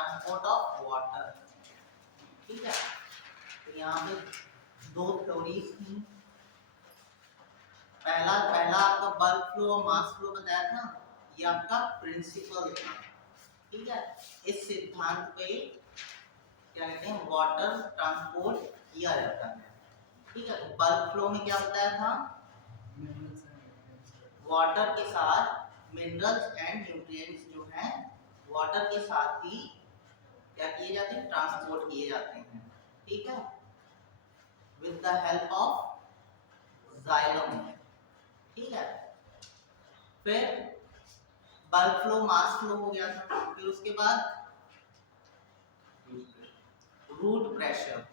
Transport of water. ठीक है, तो यहाँ पे दो थ्योरीज थी। पहला आपका बल्क फ्लो और मास फ्लो बताया था, ये आपका प्रिंसिपल था। ठीक है, इस सिद्धांत पे क्या कहते हैं, वाटर ट्रांसपोर्ट किया जाता है। ठीक है, तो बल्क फ्लो में क्या बताया था, वाटर के साथ मिनरल्स एंड न्यूट्रिएंट्स जो हैं वाटर के साथ ही क्या किए जाते हैं, ट्रांसपोर्ट किए जाते हैं। ठीक है, with the help of xylem. ठीक है, फिर बल्क फ्लो मास फ्लो हो गया था। फिर उसके बाद रूट प्रेशर।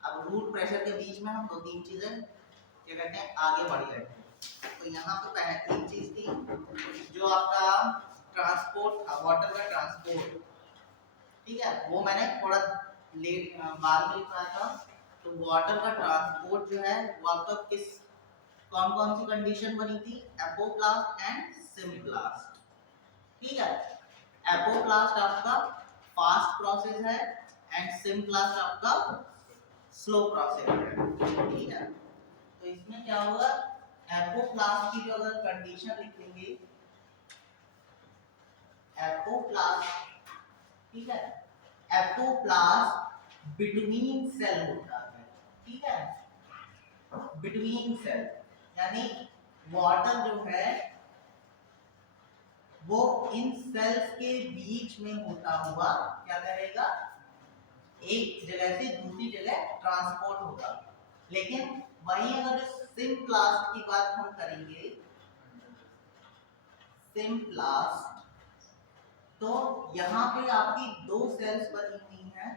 अब रूट प्रेशर के बीच में हम दो तीन चीजें क्या कहते हैं आगे बढ़ गए थे। तो यहाँ पे पहली एक चीज थी जो आपका ट्रांसपोर्ट था, वाटर का ट्रांसपोर्ट। ठीक है, वो मैंने थोड़ा लेट बाद में लिखा था। तो वाटर का ट्रांसपोर्ट जो है वो आपका किस कौन कौन सी कंडीशन बनी थी, एपोप्लास्ट एंड सिम्प्लास्ट। ठीक है, एपोप्लास्ट आपका फास्ट प्रोसेस है एंड सिम्प्लास्ट आपका स्लो प्रोसेस है। ठीक है, तो इसमें क्या होगा, एपोप्लास्ट की जो अगर कंडीशन लिखेंगे, एपोप्लास्ट, ठीक है, एपोप्लास्ट बिटवीन सेल होता है। ठीक है, बिटवीन सेल यानी वाटर जो है वो इन सेल्स के बीच में होता हुआ क्या करेगा, एक जगह से दूसरी जगह ट्रांसपोर्ट होगा। लेकिन वहीं अगर सिम्प्लास्ट की बात हम करेंगे, सिम्प्लास्ट, तो यहां पे आपकी दो सेल्स बनी हुई हैं।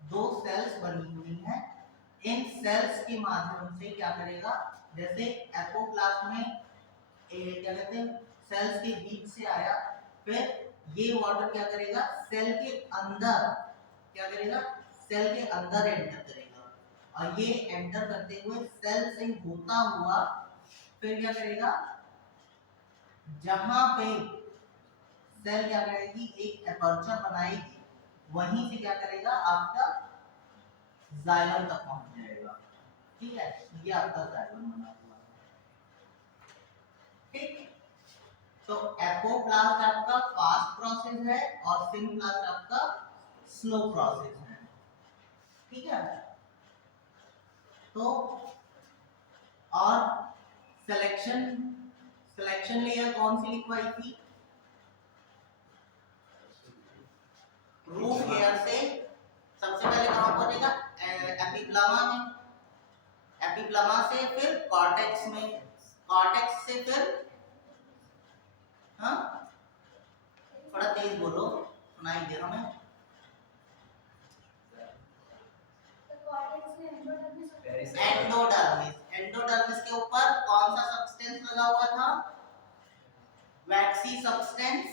दो सेल्स बनी हुई हैं। इन सेल्स के माध्यम से क्या करेगा, जैसे एपोप्लास्ट में क्या कहते हैं सेल्स के बीच से आया, फिर ये वाटर क्या करेगा, सेल के अंदर क्या करेगा, सेल के अंदर एंटर करेगा, और ये एंटर करते हुए सेल से होता हुआ फिर क्या करेगा, जहां पे सेल क्या करेगी, एक एपर्चर बनाएगी, वहीं से क्या करेगा, आपका जाइलम तक पहुंच जाएगा। ठीक है, ये आपका जाइलम बना हुआ है। ठीक, तो एपोप्लास्ट आपका फास्ट प्रोसेस है और सिम्प्लास्ट आपका स्लो प्रोसेस है। ठीक है, तो और सिलेक्शन लेयर कौन सी लिखवाई थी, रूट हेयर से सबसे पहले कहां पहुंचेगा, एपिप्लामा में, एपिप्लामा से फिर कॉर्टेक्स में, कॉर्टेक्स से फिर हाँ थोड़ा तेज बोलो सुनाई दे हमें, एंडोडर्मिस। एंडोडर्मिस के ऊपर कौन सा सब्सटेंस लगा हुआ था, वैक्सी सब्सटेंस,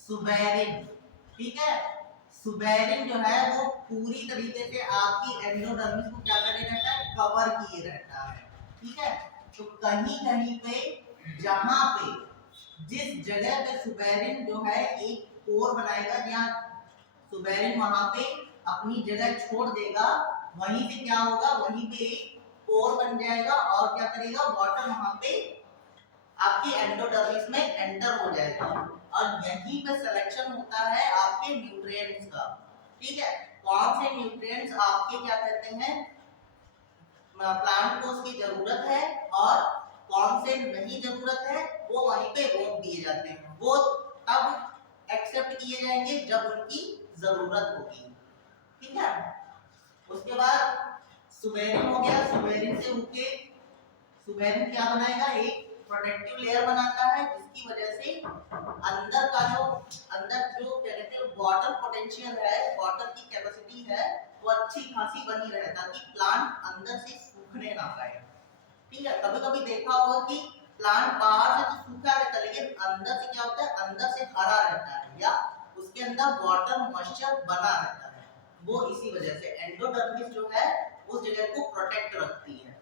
सुबेरिन। ठीक है, सुबेरिन जो है वो पूरी तरीके से आपकी एंडोडर्मिस को क्या करे रहता है, कवर किए रहता है। ठीक है, तो कहीं कहीं पे जहां पे जिस जगह पे सुबेरिन जो है एक पोर बनाएगा, जहां सुबेरिन वहां पे अपनी जगह छोड़ देगा, वहीं से क्या होगा, वहीं पे एक पोर बन जाएगा और क्या करेगा, वाटर वहां पे आपकी एंडोडर्मिस में एंटर हो जाएगा, और यहीं पे सिलेक्शन होता है आपके न्यूट्रिएंट्स का। ठीक है, कौन से न्यूट्रिएंट्स आपके क्या कहते हैं प्लांट को उसकी जरूरत है और कौन से नहीं जरूरत है, वो वहीं पे रोक दिए जाते हैं। वो तब एक्सेप्ट किए जाएंगे जब उनकी जरूरत होगी। ठीक है, उसके बाद सुबेरिन हो गया, सुबेरिन से होके सुबेरिन क्या बनाएगा, एक प्रोटेक्टिव लेयर बनाता है, जिसकी वजह से अंदर जो क्या कहते हैं वाटर पोटेंशियल है, वाटर की कैपेसिटी है, वो अच्छी खासी बनी रहे ताकि प्लांट अंदर से सूखने ना पाए। ठीक है, कभी कभी देखा होगा कि प्लांट बाहर से तो सूखा रहता है लेकिन अंदर से क्या होता है, अंदर से हरा रहता है, या उसके अंदर द वाटर मॉइस्चर बना रहता है, वो इसी वजह से एंडोडर्मिस जो है उस जगह को प्रोटेक्ट रखती है।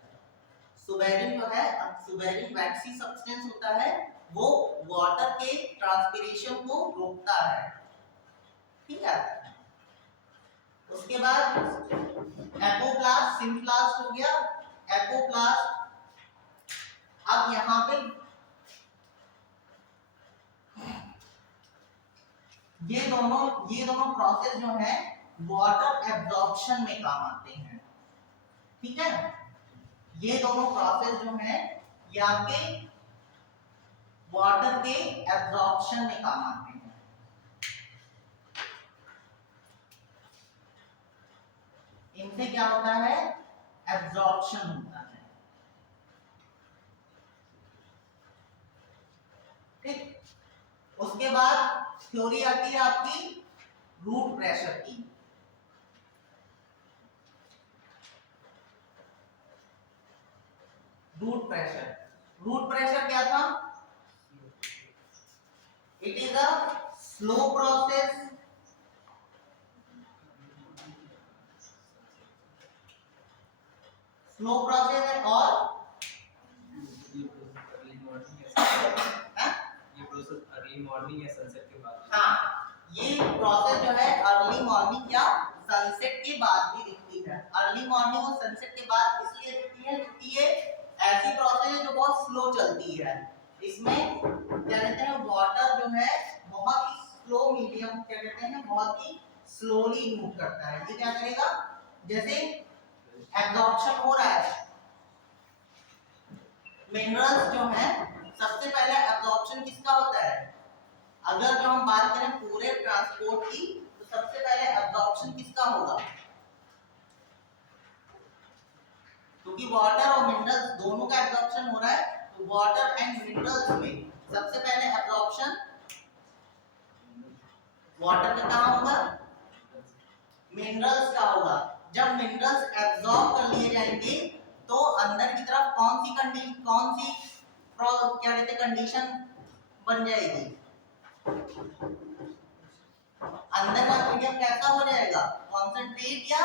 सुबेरिन जो है, सुबेरिन वैक्सी सब्सटेंस होता है, वो वाटर के ट्रांसपिरेशन को रोकता है, ठीक है। उसके बाद एपोप्लास्ट, सिम्प्लास्ट हो गया, एपोप्लास्ट। अब यहाँ पे ये दोनों प्रोसेस जो है वाटर एब्जॉर्प्शन में काम आते हैं, ठीक है। ये दोनों प्रोसेस जो है ये आपके वाटर के एब्जॉर्प्शन में काम आते हैं। इनसे क्या होता है, एब्जॉर्प्शन होता है, ठीक। उसके बाद थ्योरी आती है आपकी रूट प्रेशर की। रूट प्रेशर क्या था? It is a slow process है और ये प्रोसेस अर्ली मॉर्निंग या सनसेट के बाद। हाँ, ये प्रोसेस जो है अर्ली मॉर्निंग या सनसेट के बाद भी दिखती है। अर्ली मॉर्निंग और सनसेट के बाद इसलिए दिखती है क्योंकि ये ऐसी प्रोसेस है जो बहुत स्लो चलती है। इसमें क्या कहते हैं, वाटर जो है बहुत ही स्लो मीडियम, क्या कहते हैं, बहुत ही स्लोली मूव करता है। ये क्या करेगा, जैसे एब्जॉर्प्शन हो रहा है, मिनरल्स जो है सबसे पहले एब्जॉर्प्शन किसका होता है? अगर जो हम बात करें पूरे ट्रांसपोर्ट की तो सबसे पहले एब्जॉर्प्शन किसका होगा? क्योंकि वाटर और मिनरल्स दोनों का एब्जॉर्प्शन हो रहा है, तो वाटर एंड मिनरल्स में सबसे पहले एब्जॉर्प्शन वाटर का कहां होगा? मिनरल्स का होगा। जब मिनरल्स एब्जॉर्ब कर लिए जाएंगे तो अंदर की तरफ कौन सी क्या कहते हैं कंडीशन बन जाएगी? अंदर का मीडियम कैसा हो जाएगा? कॉन्सेंट्रेट या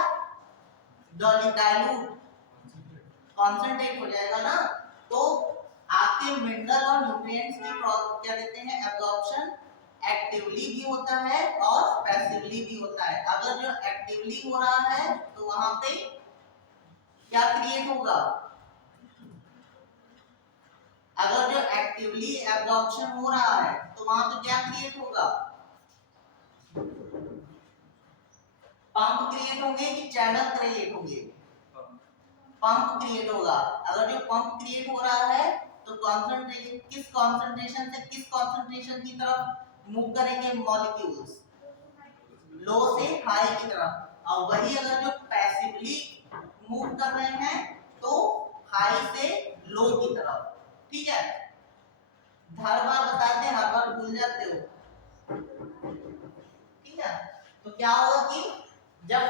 डाइल्यूट? कॉन्सेंट्रेट हो जाएगा ना। तो आपके मिनरल और न्यूट्रिएंट्स की क्या कहते हैं एब्जॉर्प्शन एक्टिवली भी होता है और पैसिवली भी होता है। अगर जो एक्टिवली हो रहा है तो वहां पे क्या क्रिएट होगा? अगर जो एक्टिवली एब्जॉर्प्शन हो रहा है तो वहां पे क्या क्रिएट होगा? पंप क्रिएट होंगे कि चैनल क्रिएट होंगे? पंप क्रिएट होगा। अगर जो पंप क्रिएट हो रहा है तो कॉन्सेंट्रेशन किस कॉन्सेंट्रेशन की तरफ मूव करेंगे मॉलिक्यूल्स? लो से हाई की तरफ। और वही अगर जो पैसिवली मूव कर रहे हैं तो हाई से लो की तरफ, ठीक है। हर बार बताते हैं, हर बार भूल जाते हो, ठीक है। तो क्या होगा कि जब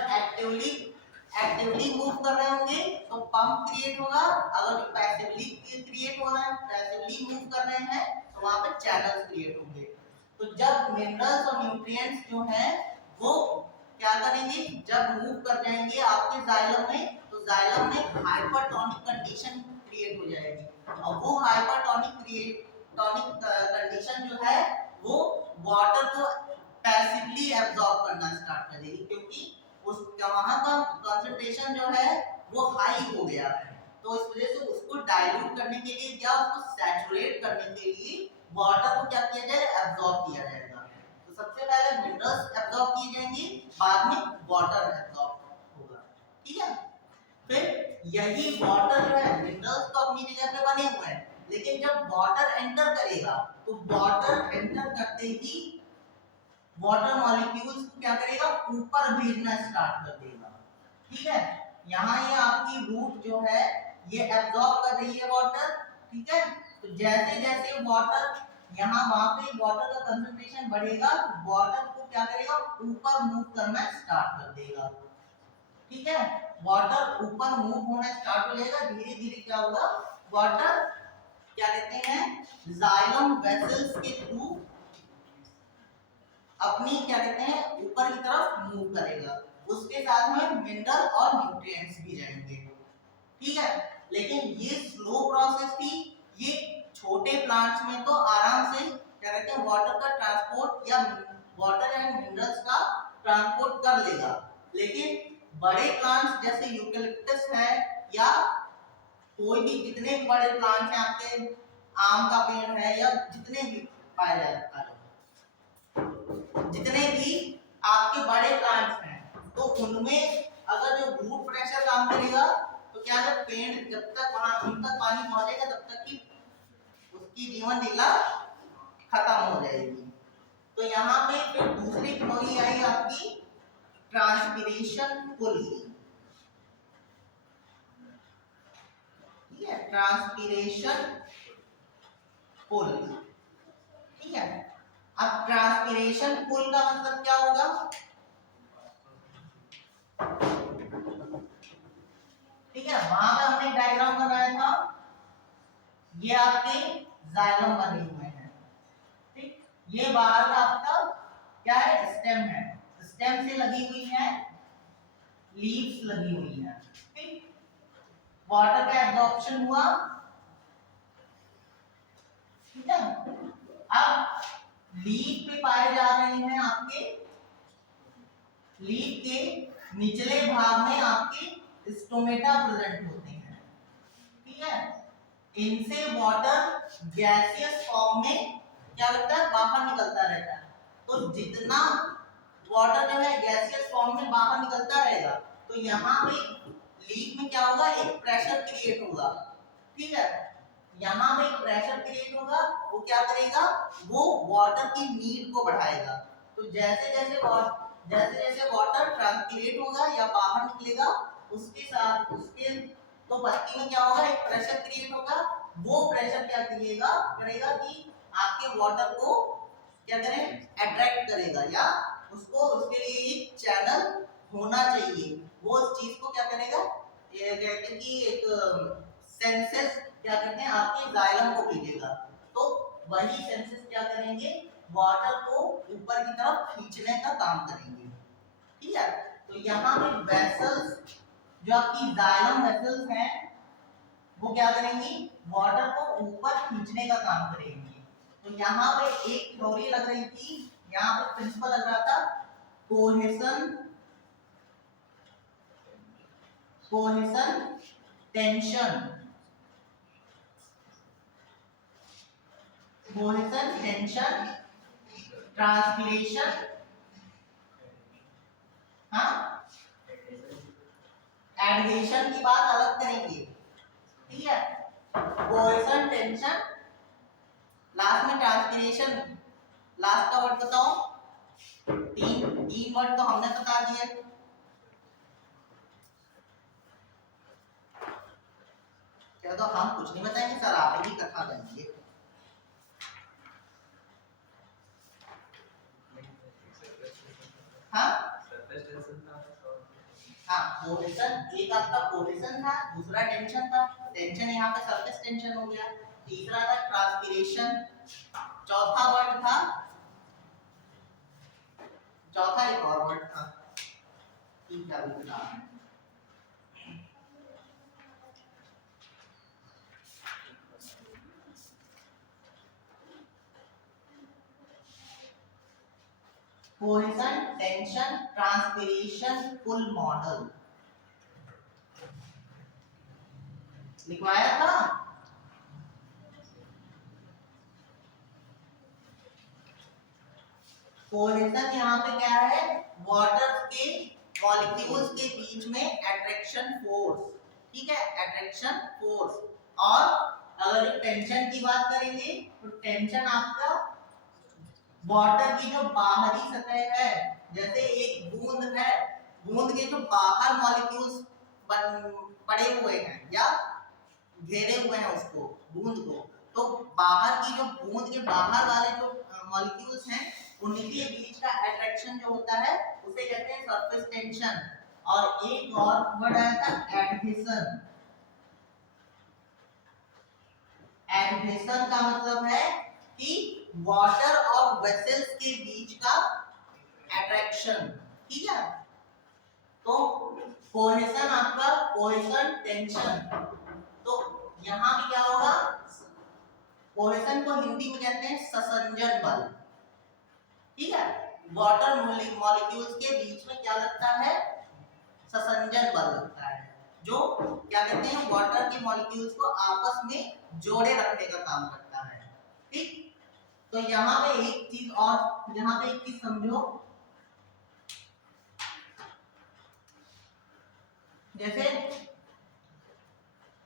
एक्टिवली मूव कर रहे होंगे तो पंप क्रिएट होगा। अगर जो पैसिवली क्रिएट हो रहा है, पैसिवली मूव कर रहे हैं तो वहां पे चैनल्स क्रिएट होंगे। तो जब मिनरल्स और न्यूट्रिएंट्स जो हैं वो क्या करेंगे, जब मूव कर जाएंगे आपके जाइलम में, तो जाइलम में हाइपरटोनिक कंडीशन क्रिएट हो जाएगी। और वो हाइपरटोनिक कंडीशन जो है वो वाटर को पैसिवली एब्जॉर्ब करना स्टार्ट कर देगी, क्योंकि उस वहां का कंसंट्रेशन जो है वो हाई हो गया है। तो इस वजह से उसको डाइल्यूट करने के लिए या उसको सैचुरेट करने के लिए वाटर को क्या किया जाए, एब्जॉर्ब किया जाएगा। तो सबसे पहले मिनरल्स एब्जॉर्ब किए जाएंगे, बाद में वाटर एब्जॉर्ब होगा, ठीक है। फिर यही वाटर जो है, मिनरल्स तो अपनी जगह पे बने हुए हैं, लेकिन जब वाटर एंटर करेगा तो वाटर एंटर करते ही वाटर मॉलिक्यूल्स को क्या करेगा, ऊपर भेजना स्टार्ट कर देगा, ठीक है। यहाँ ये आपकी रूट जो है ये एब्जॉर्ब कर रही है वाटर, ठीक है। तो जैसे जैसे वाटर यहाँ वहां पे वाटर का कंसंट्रेशन बढ़ेगा, वाटर को क्या करेगा, ऊपर मूव करना स्टार्ट कर देगा, ठीक है। वाटर ऊपर मूव होना स्टार्ट हो जाएगा। धीरे धीरे क्या होगा, वाटर क्या कहते हैं जाइलम वेसल्स के थ्रू अपनी क्या कहते हैं ऊपर की तरफ मूव करेगा, उसके साथ में मिनरल और न्यूट्रिएंट्स भी जाएंगे, ठीक है। लेकिन ये स्लो प्रोसेस थी, ये छोटे प्लांट्स में तो आराम से क्या कहते हैं वाटर का ट्रांसपोर्ट या वाटर एंड मिनरल्स का ट्रांसपोर्ट कर लेगा, लेकिन बड़े प्लांट्स जैसे यूकेलिप्टस है या कोई भी जितने भी बड़े प्लांट्स हैं आपके, आम का पेड़ है या जितने भी पाए जाते हैं, जितने भी आपके बड़े प्लांट्स हैं, तो उनमें अगर जो रूट प्रेशर काम करेगा तो क्या जब पेड़ जब तक वहां उन तक पानी पहुंचेगा तब तक की उसकी जीवन लीला खत्म हो जाएगी। तो यहाँ पे फिर दूसरी थ्योरी आई आपकी ट्रांसपिरेशन पुल की, ठीक है, ट्रांसपिरेशन पुल, ठीक है। अब ट्रांसपिरेशन पुल का मतलब क्या होगा, ठीक है, वहां पे हमने डायग्राम बनाया था, ये आपके जाइलम बने हुए हैं, ठीक, ये बाहर का आपका क्या है स्टेम है, स्टेम से लगी हुई है लीव्स लगी हुई है, ठीक, वाटर का एब्जॉर्प्शन हुआ, ठीक है। अब लीफ पे पाए जा रहे हैं आपके, लीफ के निचले भाग में आपके स्टोमेटा प्रेजेंट होते हैं, ठीक है। इनसे वाटर गैसियस फॉर्म में क्या करता है बाहर निकलता रहता है, तो जितना वाटर जो है गैसियस फॉर्म में बाहर निकलता रहेगा तो यहाँ पे लीफ में क्या होगा एक प्रेशर क्रिएट होगा, ठीक है, यहाँ पे एक प्रेशर क्रिएट होगा, वो क्या करेगा वो वाटर की नीड को बढ़ाएगा, तो जैसे जैसे वाटर ट्रांसपिरेट होगा या बाहर निकलेगा उसके साथ उसके तो पत्ती में क्या होगा एक प्रेशर क्रिएट होगा, वो प्रेशर क्या करेगा कि आपके वाटर को क्या करें अट्रैक्ट करेगा या उसको उसके लिए एक चैनल होना चाहिए, वो उस चीज को क्या करेगा ये कहते हैं कि एक सेंसेस क्या कहते हैं आपके जाइलम को भेजेगा, तो वही सेंसेस क्या करेंगे वाटर को ऊपर की तरफ खींचने का काम करेंगे, ठीक है। तो यहाँ पे वेसल्स जो आपकी जाइलम वेसल्स हैं वो क्या करेंगी वाटर को ऊपर खींचने का काम करेंगी। तो यहाँ पे एक थ्योरी लग रही थी, यहाँ पे प्रिंसिपल लग रहा था cohesion tension, cohesion tension transpiration, हाँ एडहेशन की बात अलग करेंगे, ठीक है, कोहेशन टेंशन लास्ट में ट्रांसपिरेशन, लास्ट का वर्ड बताओ, तीन वर्ड तो हमने बता दिए, क्या तो हम कुछ नहीं बताएंगे सर आप ही कथा करेंगे, हाँ हाँ कोहेशन एक आपका कोहेशन था, दूसरा टेंशन था, टेंशन यहाँ पे सरफेस टेंशन हो गया, तीसरा था ट्रांसपिरेशन, चौथा वर्ड था चौथा एक और वर्ड था ठीक है अभी बता रहे हैं। Cohesion tension transpiration pull model लिखवाया था, कोहेशन यहाँ पे क्या है वाटर के मॉलिक्यूल्स के बीच में अट्रैक्शन फोर्स, ठीक है अट्रैक्शन फोर्स, और अगर टेंशन की बात करेंगे तो टेंशन आपका वाटर की जो बाहरी सतह है, जैसे एक बूंद है, बूंद के जो बाहर मॉलिक्यूल्स पड़े हुए हैं या घेरे हुए हैं उसको बूंद को, तो बाहर की जो बूंद के बाहर वाले जो मॉलिक्यूल्स हैं उनके बीच का अट्रैक्शन जो होता है उसे कहते हैं सरफेस टेंशन, और एक और वर्ड आया था एडहेशन, एडहेशन का मतलब है कि वाटर और वेसल्स के बीच का फ्रिक्शन, ठीक है। तो कोहेशन आपका कोहेशन टेंशन, तो यहाँ भी क्या होगा, कोहेशन को हिंदी में कहते हैं ससंजन बल, ठीक है। वाटर मॉलिक्यूल्स के बीच में क्या लगता है, ससंजन बल लगता है, जो क्या कहते हैं वाटर के मॉलिक्यूल्स को आपस में जोड़े रखने का काम करता है, ठीक। तो यहाँ पे एक चीज और, यहाँ पे एक चीज समझो, जैसे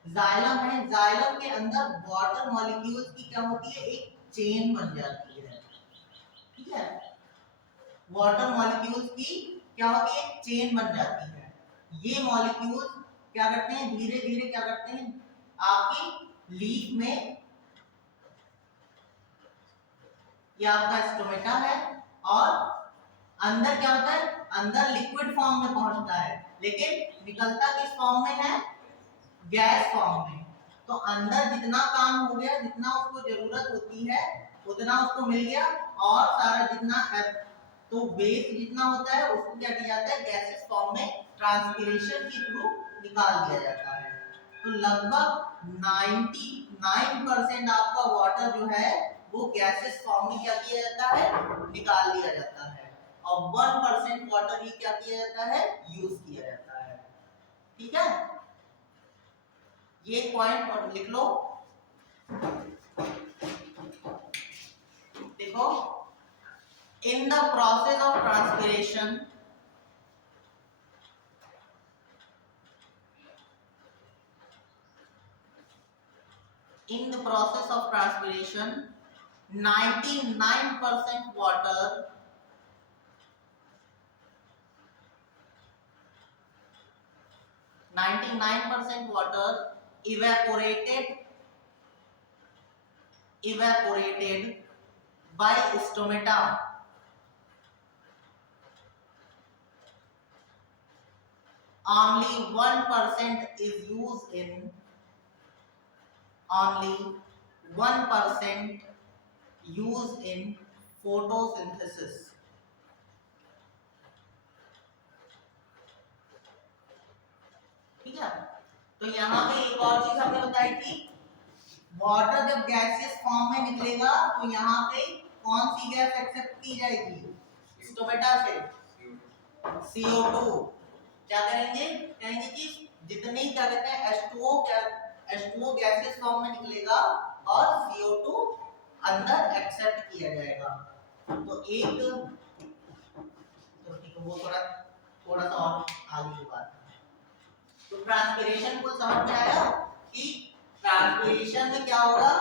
जाइलम है, जाइलम के अंदर वाटर मॉलिक्यूल्स की क्या होती है, एक चेन बन जाती है, ठीक है। वाटर मॉलिक्यूल्स की क्या होती है, एक चेन बन जाती है। ये मॉलिक्यूल्स क्या करते हैं, धीरे धीरे क्या करते हैं, आपकी लीफ में, ये आपका स्टोमेटा है, और अंदर क्या होता है, अंदर लिक्विड फॉर्म में पहुंचता है, लेकिन निकलता किस फॉर्म में है, गैस फॉर्म में। तो अंदर जितना काम हो गया, जितना उसको जरूरत होती है उतना उसको मिल गया, और सारा जितना तो वेस्ट जितना होता है उसको क्या किया जाता है, गैसेस फॉर्म में ट्रांसपिरेशन के थ्रू निकाल दिया जाता है। तो लगभग 99% आपका वाटर जो है वो गैसेस फॉर्म में क्या किया जाता है, निकाल दिया जाता है, और 1% वाटर ही क्या किया जाता है, यूज किया जाता है, ठीक है। ये पॉइंट और लिख लो, देखो, in the process of transpiration, in the process of transpiration 99% water, 99% water evaporated by stomata, only 1% is used in, only 1% used in photosynthesis, ठीक है। तो यहाँ पे एक और चीज हमने बताई थी, वाटर जब गैसियस फॉर्म में निकलेगा तो यहाँ पे कौन सी गैस एक्सेप्ट की जाएगी, स्टोमेटा से CO2। क्या करेंगे, कहेंगे कि जितनी क्या कहते हैं H2O गैसियस फॉर्म में निकलेगा और CO2 अंदर एक्सेप्ट किया जाएगा। तो एक तो ठीक है, वो थोड़ा सा और आगे की बात। तो ट्रांसपिरेशन को समझ में आया कि ट्रांसपिरेशन में क्या होगा,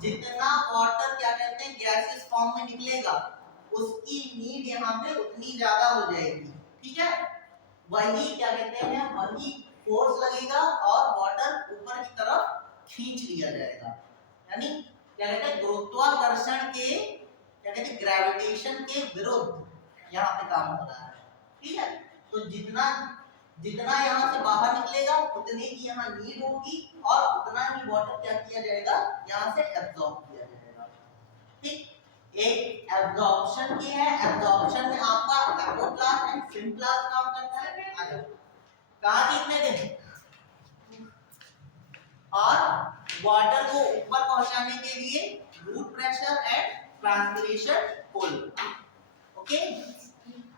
जितना वाटर क्या कहते हैं गैसियस फॉर्म में निकलेगा उसकी नीड यहाँ पे उतनी ज्यादा हो जाएगी, ठीक है। वही क्या कहते हैं, वही फोर्स लगेगा और वाटर ऊपर की तरफ खींच लिया जाएगा, यानी क्या कहते हैं गुरुत्वाकर्षण के, क्या कहते हैं ग्रेविटेशन के विरुद्ध यहाँ पे काम हो रहा है, ठीक है। तो जितना जितना यहाँ से बाहर निकलेगा उतने की यहाँ नीड होगी, और उतना ही वाटर क्या किया जाएगा, यहाँ से एब्जॉर्ब किया जाएगा, ठीक। एक एब्जॉर्प्शन की है, एब्जॉर्प्शन में आपका एपोप्लास्ट एंड सिम्प्लास्ट काम करता है। आ जाओ, कहाँ थी इतने दिन, और वाटर को ऊपर पहुंचाने के लिए root pressure and transpiration pull, okay.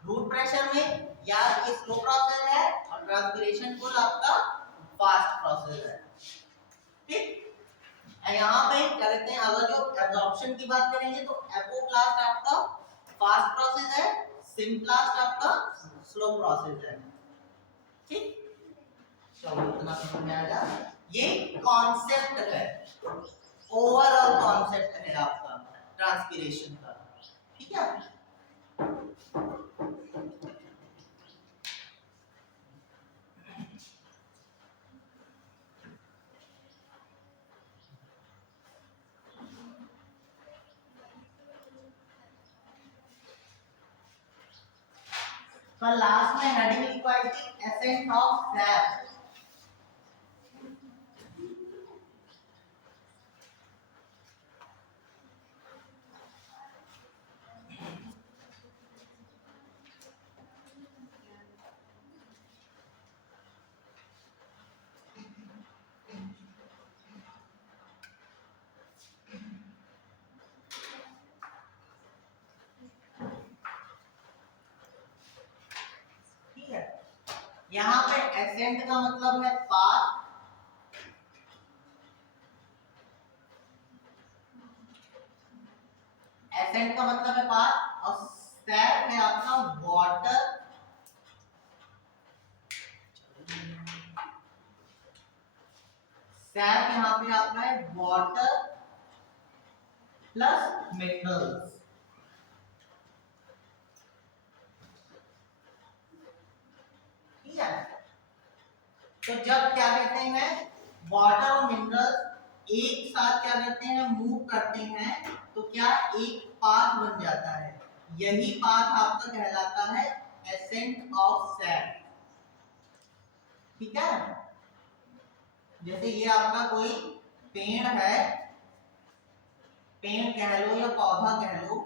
Root pressure में यार ये स्लो प्रोसेस है, और ट्रांसपिरेशन पुल आपका फास्ट प्रोसेस है, ठीक। यहाँ पे क्या कहते हैं, अगर जो एब्जॉर्प्शन की बात करेंगे तो एपोप्लास्ट आपका फास्ट प्रोसेस है, सिम्प्लास्ट आपका स्लो प्रोसेस है, ठीक। चलो इतना समझ में आएगा, ये कॉन्सेप्ट है, ओवरऑल कॉन्सेप्ट है आपका ट्रांसपिरेशन का, ठीक है। लास्ट में हेडिंग लिखवा थी एसेंट ऑफ सैप, यहाँ पे एसेंट का मतलब है पाथ, एसेंट का मतलब है पाथ, और सैप है आपका वाटर सैप यहाँ पे आपका है वाटर प्लस मिनरल्स। ठीक है, तो जब क्या कहते हैं वाटर और मिनरल्स एक साथ क्या करते हैं मूव करते हैं तो क्या एक पाथ बन जाता है, यही पाथ आपका कहलाता है एसेंट ऑफ सैप। ठीक है, जैसे ये आपका कोई पेड़ है, पेड़ कह लो या पौधा कह लो,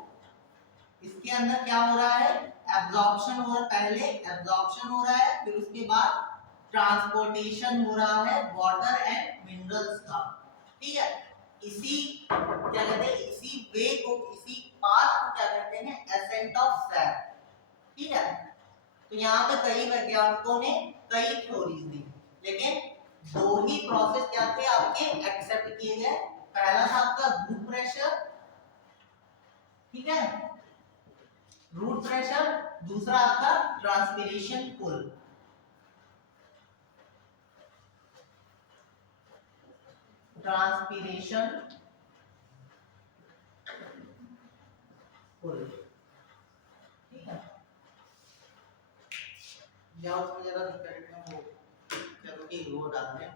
इसके अंदर क्या हो रहा है एब्जॉर्प्शन हो रहा है, पहले एब्जॉर्प्शन हो रहा है, फिर उसके बाद ट्रांसपोर्टेशन हो रहा है वाटर एंड मिनरल्स का। ठीक है, इसी क्या कहते हैं इसी वे को, इसी पाथ को क्या कहते हैं एसेंट ऑफ सैप। ठीक है, तो यहाँ पे कई वैज्ञानिकों ने कई थ्योरीज दी, लेकिन दो ही प्रोसेस क्या थे आपके एक्सेप्ट किए गए, पहला था आपका रूट प्रेशर, ठीक है रूट प्रेशर, दूसरा आपका ट्रांसपिरेशन पुल। ट्रांसपिरेशन पुल, ठीक है, जाओ उसमें जरा निकल में वो चलो कि वो डाल दें,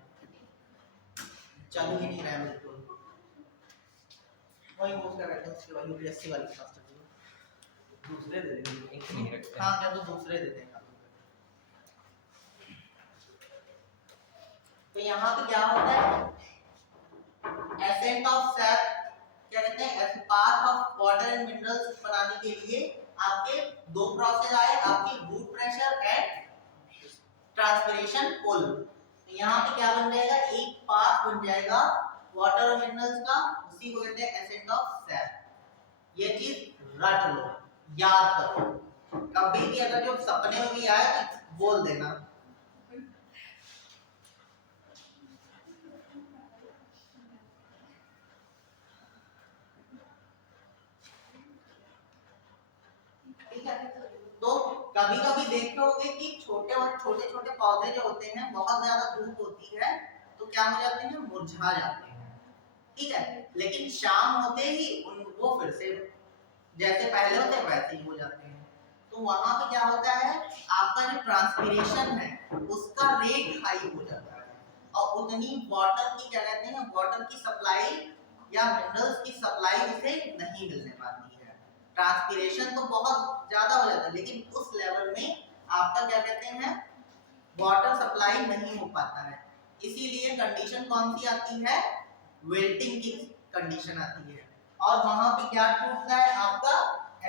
चल ही नहीं रहा है बिल्कुल, वही वो कर रहे थे उसके बाद यूपीएससी वाली क्लास चल रही है, दूसरे दे देंगे, एक नहीं रखते हैं। हाँ क्या तो दूसरे देते हैं। तो यहाँ पे क्या होता है एसेंट ऑफ सैप क्या कहते हैं as path of water and minerals बनाने के लिए आपके दो प्रोसेस आए, आपकी root pressure and transpiration pull. तो यहाँ पे क्या बन जाएगा एक पाथ बन जाएगा वाटर और मिनरल्स का, उसी को कहते हैं एसेंट ऑफ सैप। ये चीज रट लो, याद करो, कभी भी अगर जो सपने में भी आए तो बोल देना। तो कभी कभी देखे होंगे कि छोटे छोटे पौधे जो होते हैं बहुत ज्यादा धूप होती है तो क्या हो जाते हैं मुरझा जाते हैं। ठीक है, लेकिन शाम होते ही वो फिर से जैसे पहले होते हैं वैसे ही हो जाते हैं। तो वहां पे क्या होता है आपका जो ट्रांसपिरेशन है उसका रेट हाई हो जाता है और उतनी वाटर की क्या कहते हैं वाटर की सप्लाई या मिनरल्स की सप्लाई उसे नहीं मिलने पाती है। ट्रांसपिरेशन तो बहुत ज्यादा हो जाता है लेकिन उस लेवल में आपका क्या कहते हैं वाटर सप्लाई नहीं हो पाता है। इसीलिए कंडीशन कौन सी आती है विल्टिंग की कंडीशन आती है और वहां पे क्या टूटता है आपका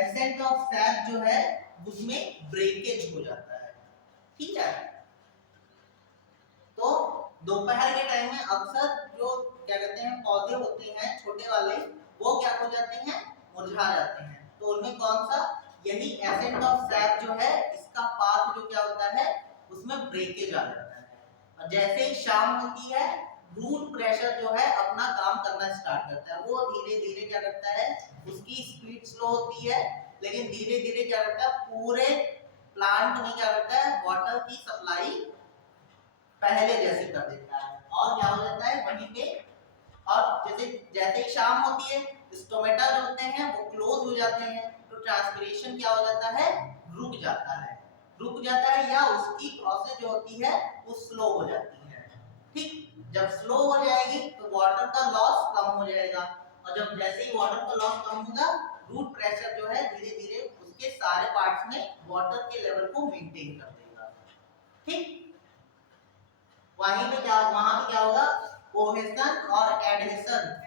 एसेंट ऑफ सैप जो है उसमें ब्रेकेज हो जाता है। ठीक है, तो दोपहर के टाइम में अक्सर जो क्या कहते हैं पौधे होते हैं छोटे वाले वो क्या हो जाते हैं मुरझा जाते हैं, तो उनमें कौन सा यही एसेंट ऑफ सैप जो है इसका पाथ जो क्या होता है उसमें ब्रेकेज आ जाता है और जैसे ही शाम होती है रूट प्रेशर जो है अपना काम करना स्टार्ट करता है। वो धीरे धीरे क्या करता है उसकी स्पीड स्लो होती है लेकिन धीरे धीरे क्या करता है पूरे प्लांट में क्या करता है वाटर की सप्लाई पहले जैसे कर देता है और क्या हो जाता है वहीं पे और जैसे जैसे ही शाम होती है स्टोमेटा जो होते हैं वो क्लोज हो जाते हैं तो ट्रांसपिरेशन क्या हो जाता है रुक जाता है, रुक जाता है या उसकी प्रोसेस जो होती है वो स्लो हो जाती है। ठीक, जब स्लो हो जाएगी तो वाटर का लॉस कम हो जाएगा और जब जैसे ही वाटर का लॉस कम होगा रूट प्रेशर जो है धीरे धीरे उसके सारे पार्ट्स में वाटर के लेवल को मेंटेन कर देगा। ठीक, वहीं पे क्या वहां पे क्या होगा कोहेशन और एडहेशन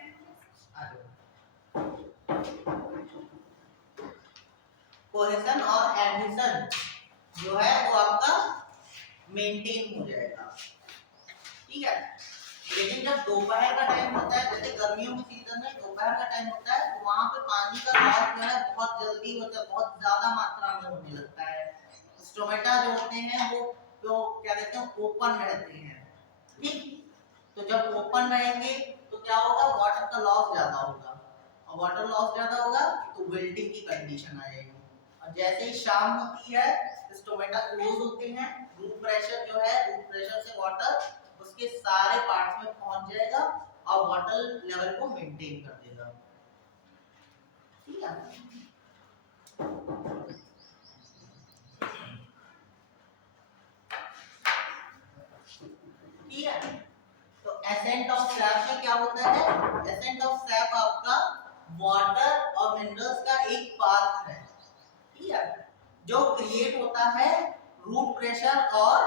कोहेशन और एडहेशन जो है वो आपका मेंटेन हो जाएगा। ठीक है, लेकिन जब दोपहर का टाइम होता है जैसे गर्मियों के सीजन में दोपहर का टाइम होता है तो वहां पे पानी का लॉस जो है बहुत जल्दी होता है, बहुत ज्यादा मात्रा में होने लगता है। स्टोमेटा जो होते हैं वो जो क्या ओपन रहते हैं, ठीक। तो जब ओपन रहेंगे तो क्या होगा, वाटर का लॉस ज्यादा होगा, और वाटर लॉस ज्यादा होगा तो विल्टिंग की कंडीशन आ जाएगी। और जैसे ही शाम होती है स्टोमेटा क्लोज होते हैं, रूट प्रेशर जो है, रूट प्रेशर से वाटर उसके सारे पार्ट्स में पहुंच जाएगा और वाटर लेवल को मेंटेन कर देगा, ठीक है। ठीक है, तो एसेंट ऑफ सैप में क्या होता है, एसेंट ऑफ सैप आपका वाटर और मिनरल्स का एक पाथ है, ठीक है, जो क्रिएट होता है रूट प्रेशर और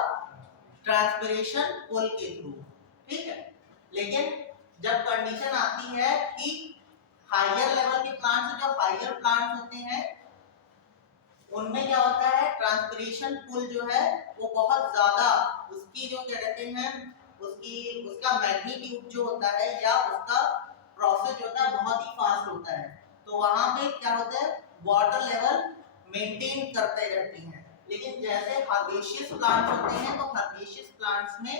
ट्रांसपिरेशन पुल के थ्रू, ठीक है। लेकिन जब कंडीशन आती है कि हायर लेवल के प्लांट्स, जो हायर प्लांट्स होते हैं उनमें क्या होता है, ट्रांसपिरेशन पुल जो है वो बहुत ज्यादा, उसकी जो क्या कहते हैं, उसका मैग्नीट्यूड जो होता है या उसका प्रोसेस जो होता है बहुत ही फास्ट होता है, तो वहां पे क्या होता है, वाटर लेवल मेंटेन करते रहते हैं। लेकिन जैसे हर्बेशियस प्लांट्स होते हैं, तो हर्बेशियस प्लांट्स में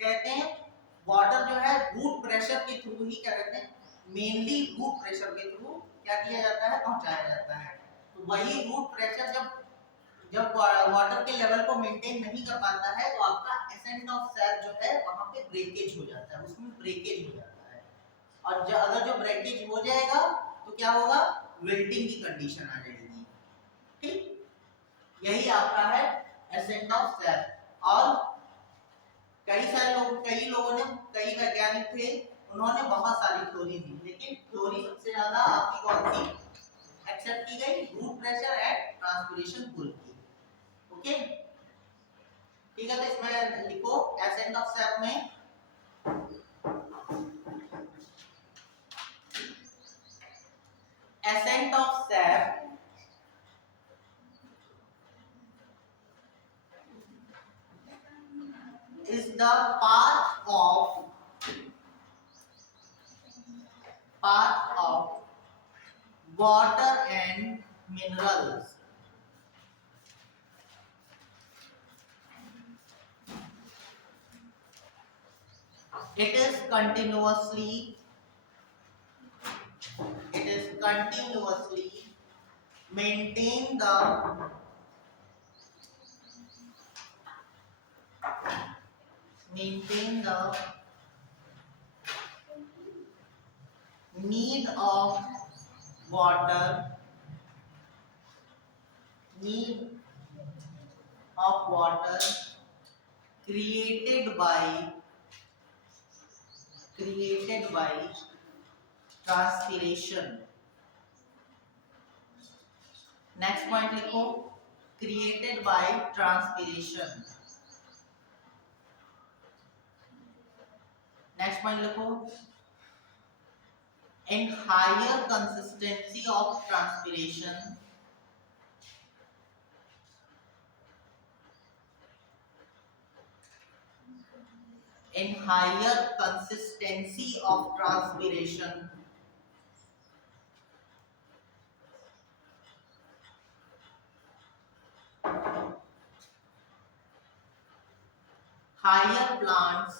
कहते हैं वाटर जो है रूट प्रेशर के थ्रू ही क्या कहते हैं, मेनली रूट प्रेशर के थ्रू क्या किया जाता है, पहुंचाया जाता है। तो वही रूट प्रेशर जब जब वाटर के लेवल को मेंटेन नहीं कर पाता है तो आपका एसेंट ऑफ सैप जो है वहां पे ब्रेकेज हो जाता है, उसमें ब्रेकेज हो जाता है। और अगर जो ब्रेकेज हो जाएगा तो क्या होगा, विल्टिंग की कंडीशन आ जाएगी, ठीक। यही आपका है एसेंट ऑफ सैप। और कई लोगों ने, कई वैज्ञानिक थे, उन्होंने बहुत सारी थ्योरी दी, लेकिन थ्योरी सबसे ज्यादा आपकी कौन सी एक्सेप्ट की गई, root pressure and transpiration pull की, ओके, ठीक है। तो इसमें लिखो एसेंट ऑफ सैप में ascent of sap is the path of water and minerals. It is continuously maintain the need of water created by transpiration. Next point लिखो, created by transpiration. Next point लिखो, in higher consistency of transpiration higher plants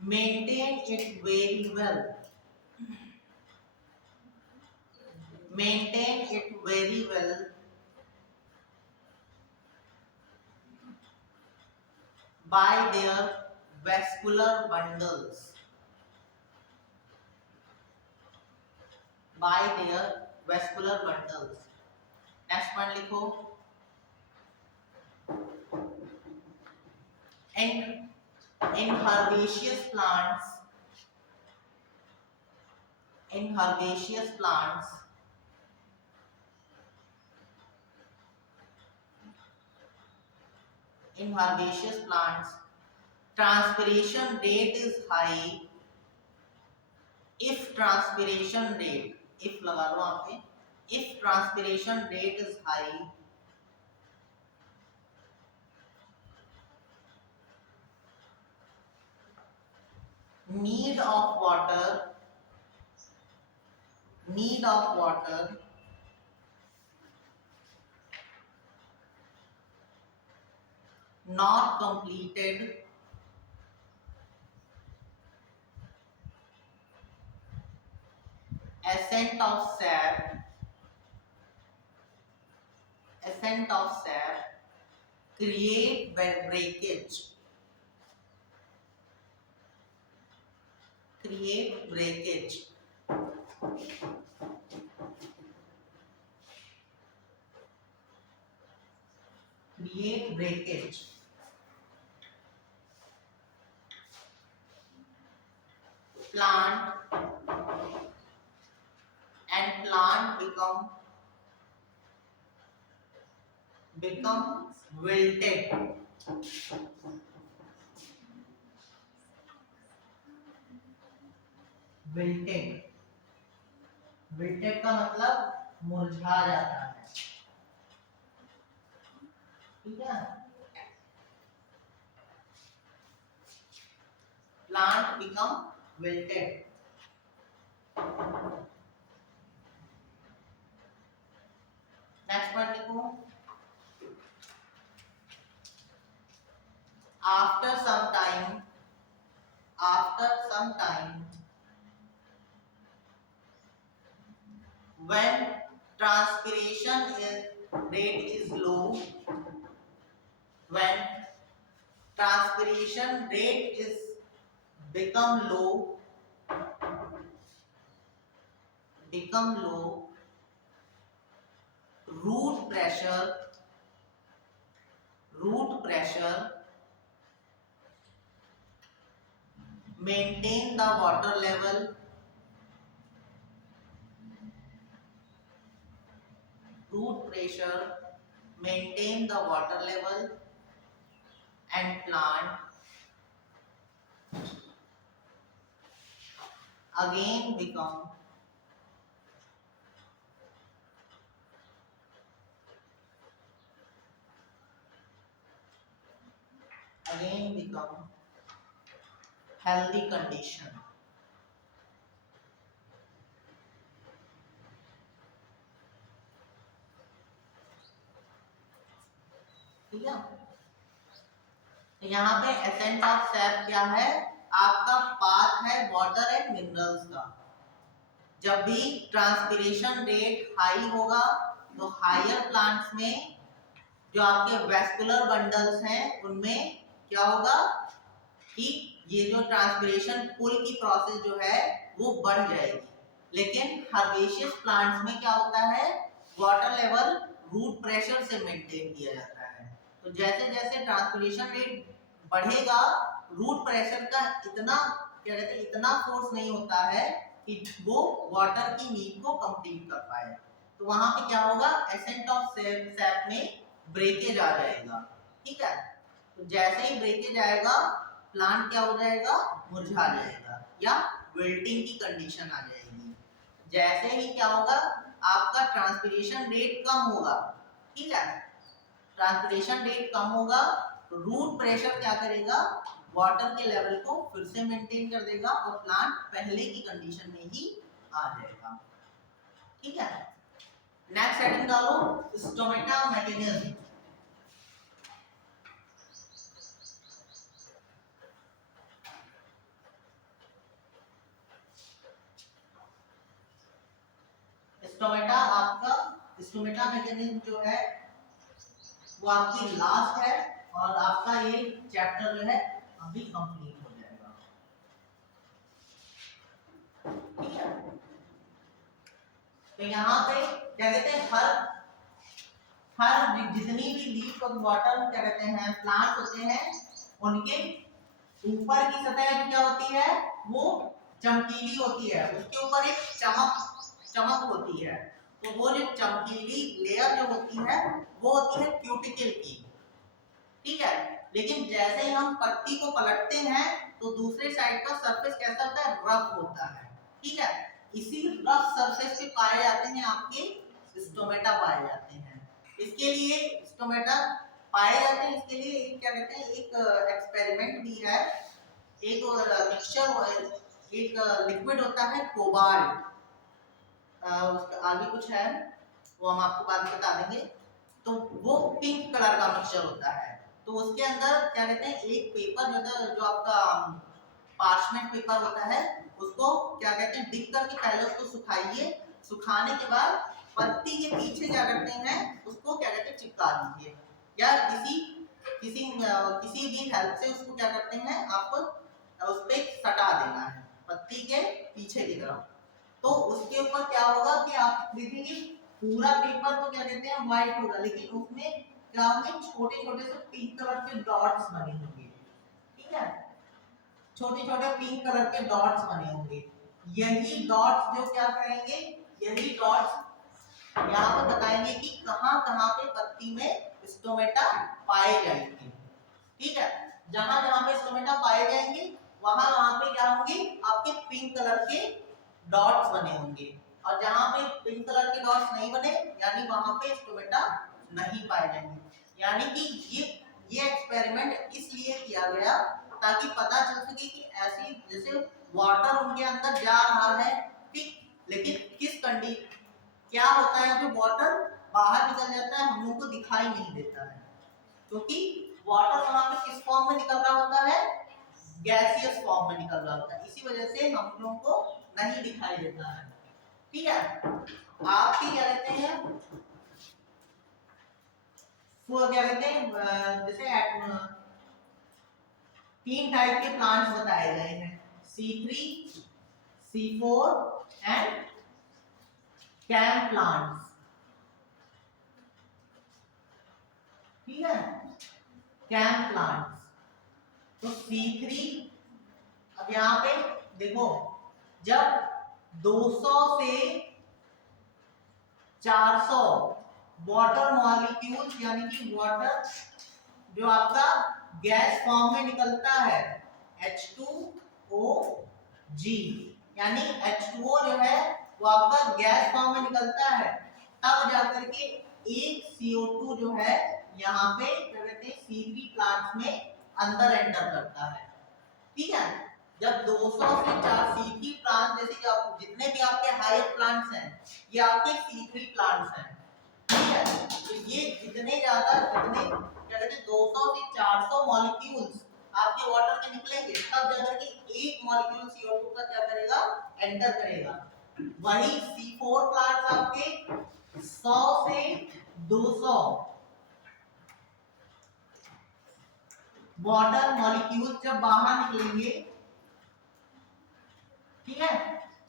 maintain it very well, by their vascular bundles, next point लिखो, in herbaceous plants transpiration rate is high if transpiration rate, if लगा लो आप पे, if transpiration rate is high need of water not completed ascent of sap create breakage create breakage plant become wilted wilted का मतलब मुरझा जाता है, ठीक है। Plant become wilted। Next point लिखो, after some time when transpiration rate is low, when transpiration rate is become low, root pressure maintain the water level, and plant again become healthy condition। ठीक है, तो यहाँ पे accent of SAP क्या है, आपका path है वाटर एंड मिनरल्स का। जब भी ट्रांसपिरेशन रेट हाई होगा तो हायर प्लांट्स में जो आपके वेस्कुलर बंडल्स हैं उनमें क्या होगा कि ये जो ट्रांसपिरेशन पुल की प्रोसेस जो है वो बढ़ जाएगी। लेकिन हर्बेशियस प्लांट्स में क्या होता है, वाटर लेवल रूट प्रेशर से मेंटेन किया जाता है। तो जैसे जैसे ट्रांसपिरेशन रेट बढ़ेगा रूट प्रेशर का इतना फोर्स नहीं होता है कि वो वाटर की नीड को कंप्लीट कर पाए। तो वहां पे क्या होगा, एसेंट ऑफ सैप में ब्रेकेज आ जाएगा। ठीक है, तो जैसे ही ब्रेकेज आएगा प्लांट क्या हो जाएगा, मुरझा जाएगा या विल्टिंग की कंडीशन आ जाएगी। जैसे ही क्या होगा, आपका ट्रांसपिरेशन रेट कम होगा। ठीक है, ट्रांसपिरेशन रेट कम होगा तो रूट प्रेशर क्या करेगा, वाटर के लेवल को फिर से मेंटेन कर देगा और प्लांट पहले की कंडीशन में ही आ जाएगा। ठीक है, नेक्स्ट हेडिंग डालो, स्टोमेटा मैकेनिज्म। स्टोमेटा मैकेनिज्म जो है वो आपकी लास्ट है और आपका ये चैप्टर जो है अभी कंप्लीट हो जाएगा। ठीक है, तो यहाँ पे क्या कहते हैं, हर जितनी भी लीफ और वाटर क्या कहते हैं प्लांट होते हैं उनके ऊपर की सतह क्या होती है, वो चमकीली होती है, उसके ऊपर एक चमक होती है। तो वो जो चमकीली लेयर जो होती है वो होती है क्यूटिकल की। ठीक है, लेकिन जैसे ही हम पत्ती को पलटते हैं तो दूसरे साइड का सरफेस कैसा होता है, रफ होता है। ठीक है, इसी रफ सरफेस पे पाए जाते हैं आपके स्टोमेटा पाए जाते हैं। इसके लिए स्टोमेटा पाए जाते हैं, इसके लिए क्या कहते हैं, एक एक्सपेरिमेंट भी है, एक मिक्सचर, एक लिक्विड होता है कोबाल्ट, उसका आगे कुछ है वो हम आपको बाद में बता देंगे। तो वो पिंक कलर का मिक्सचर होता है। तो उसके अंदर क्या कहते हैं, एक पेपर जो आपका पार्चमेंट पेपर होता है, उसको क्या कहते हैं डिप करके पहले उसको सुखाइए, सुखाने के बाद पत्ती के पीछे क्या करते हैं उसको क्या कहते हैं चिपका दीजिए, या किसी भी हेल्प से उसको क्या करते हैं आपको उस पे सटा देना है पत्ती के पीछे की तरफ। तो उसके ऊपर क्या होगा कि आप देखेंगे पूरा पेपर तो क्या कहते हैं व्हाइट होगा, लेकिन उसमें क्या होंगे छोटे छोटे से पिंक कलर के डॉट्स बने होंगे, ठीक है, छोटे छोटे पिंक कलर के डॉट्स बने होंगे। यही डॉट्स जो क्या करेंगे, यही डॉट्स यहाँ पे बताएंगे कि कहाँ कहाँ पे पत्ती में स्टोमेटा पाए जाएंगे, ठीक है। जहां जहां पे स्टोमेटा पाए जाएंगे वहां वहां पे क्या होंगे आपके पिंक कलर के डॉट्स बने होंगे, और जहां पे पिंक कलर के डॉट्स नहीं बने यानी वहां पे स्टोमेटा नहीं पाए जाएंगे। यानी कि ये एक्सपेरिमेंट इसलिए किया गया ताकि पता चल सके कि ऐसी जैसे वाटर उनके अंदर जा रहा है, ठीक, लेकिन किस कंडीशन क्या होता है जो वाटर बाहर निकल जाता है हम लोगों को दिखाई नहीं देता है, क्योंकि वाटर वहां पे किस फॉर्म में निकल रहा होता है, गैसियस फॉर्म में निकल रहा होता है, इसी वजह से हम लोगों को नहीं दिखाई देता है, ठीक है। आपकी क्या कहते हैं वो क्या कहते हैं जैसे तीन टाइप के प्लांट्स बताए गए हैं, C3, C4 and cam plants, ठीक है, कैम प्लांट्स। तो C3 अब यहाँ पे देखो जब 200 से 400 वाटर मॉलिक्यूल्स यानी कि वाटर जो आपका गैस फॉर्म में निकलता है H2OG, यानी H2O जो है वो आपका गैस फॉर्म में निकलता है, तब जाकर के एक CO2 जो है यहाँ पे क्या कहते हैं C3 प्लांट्स में अंदर एंटर करता है, ठीक है। जब 200 से 4 C3 प्लांट जैसे कि आप जितने भी आपके हायर प्लांट्स हैं ये आपके C3 प्लांट्स हैं, ठीक है। तो ये जितने ज्यादा जितने क्या कहते हैं 200 से 400 मॉलिक्यूल्स आपके वाटर के निकलेंगे तब जाकर के एक मॉलिक्यूल CO2 का क्या करेगा एंटर करेगा। वही C4 प्लांट्स आपके 100 से 200 वाटर मॉलिक्यूल जब बाहर निकलेंगे, ठीक है,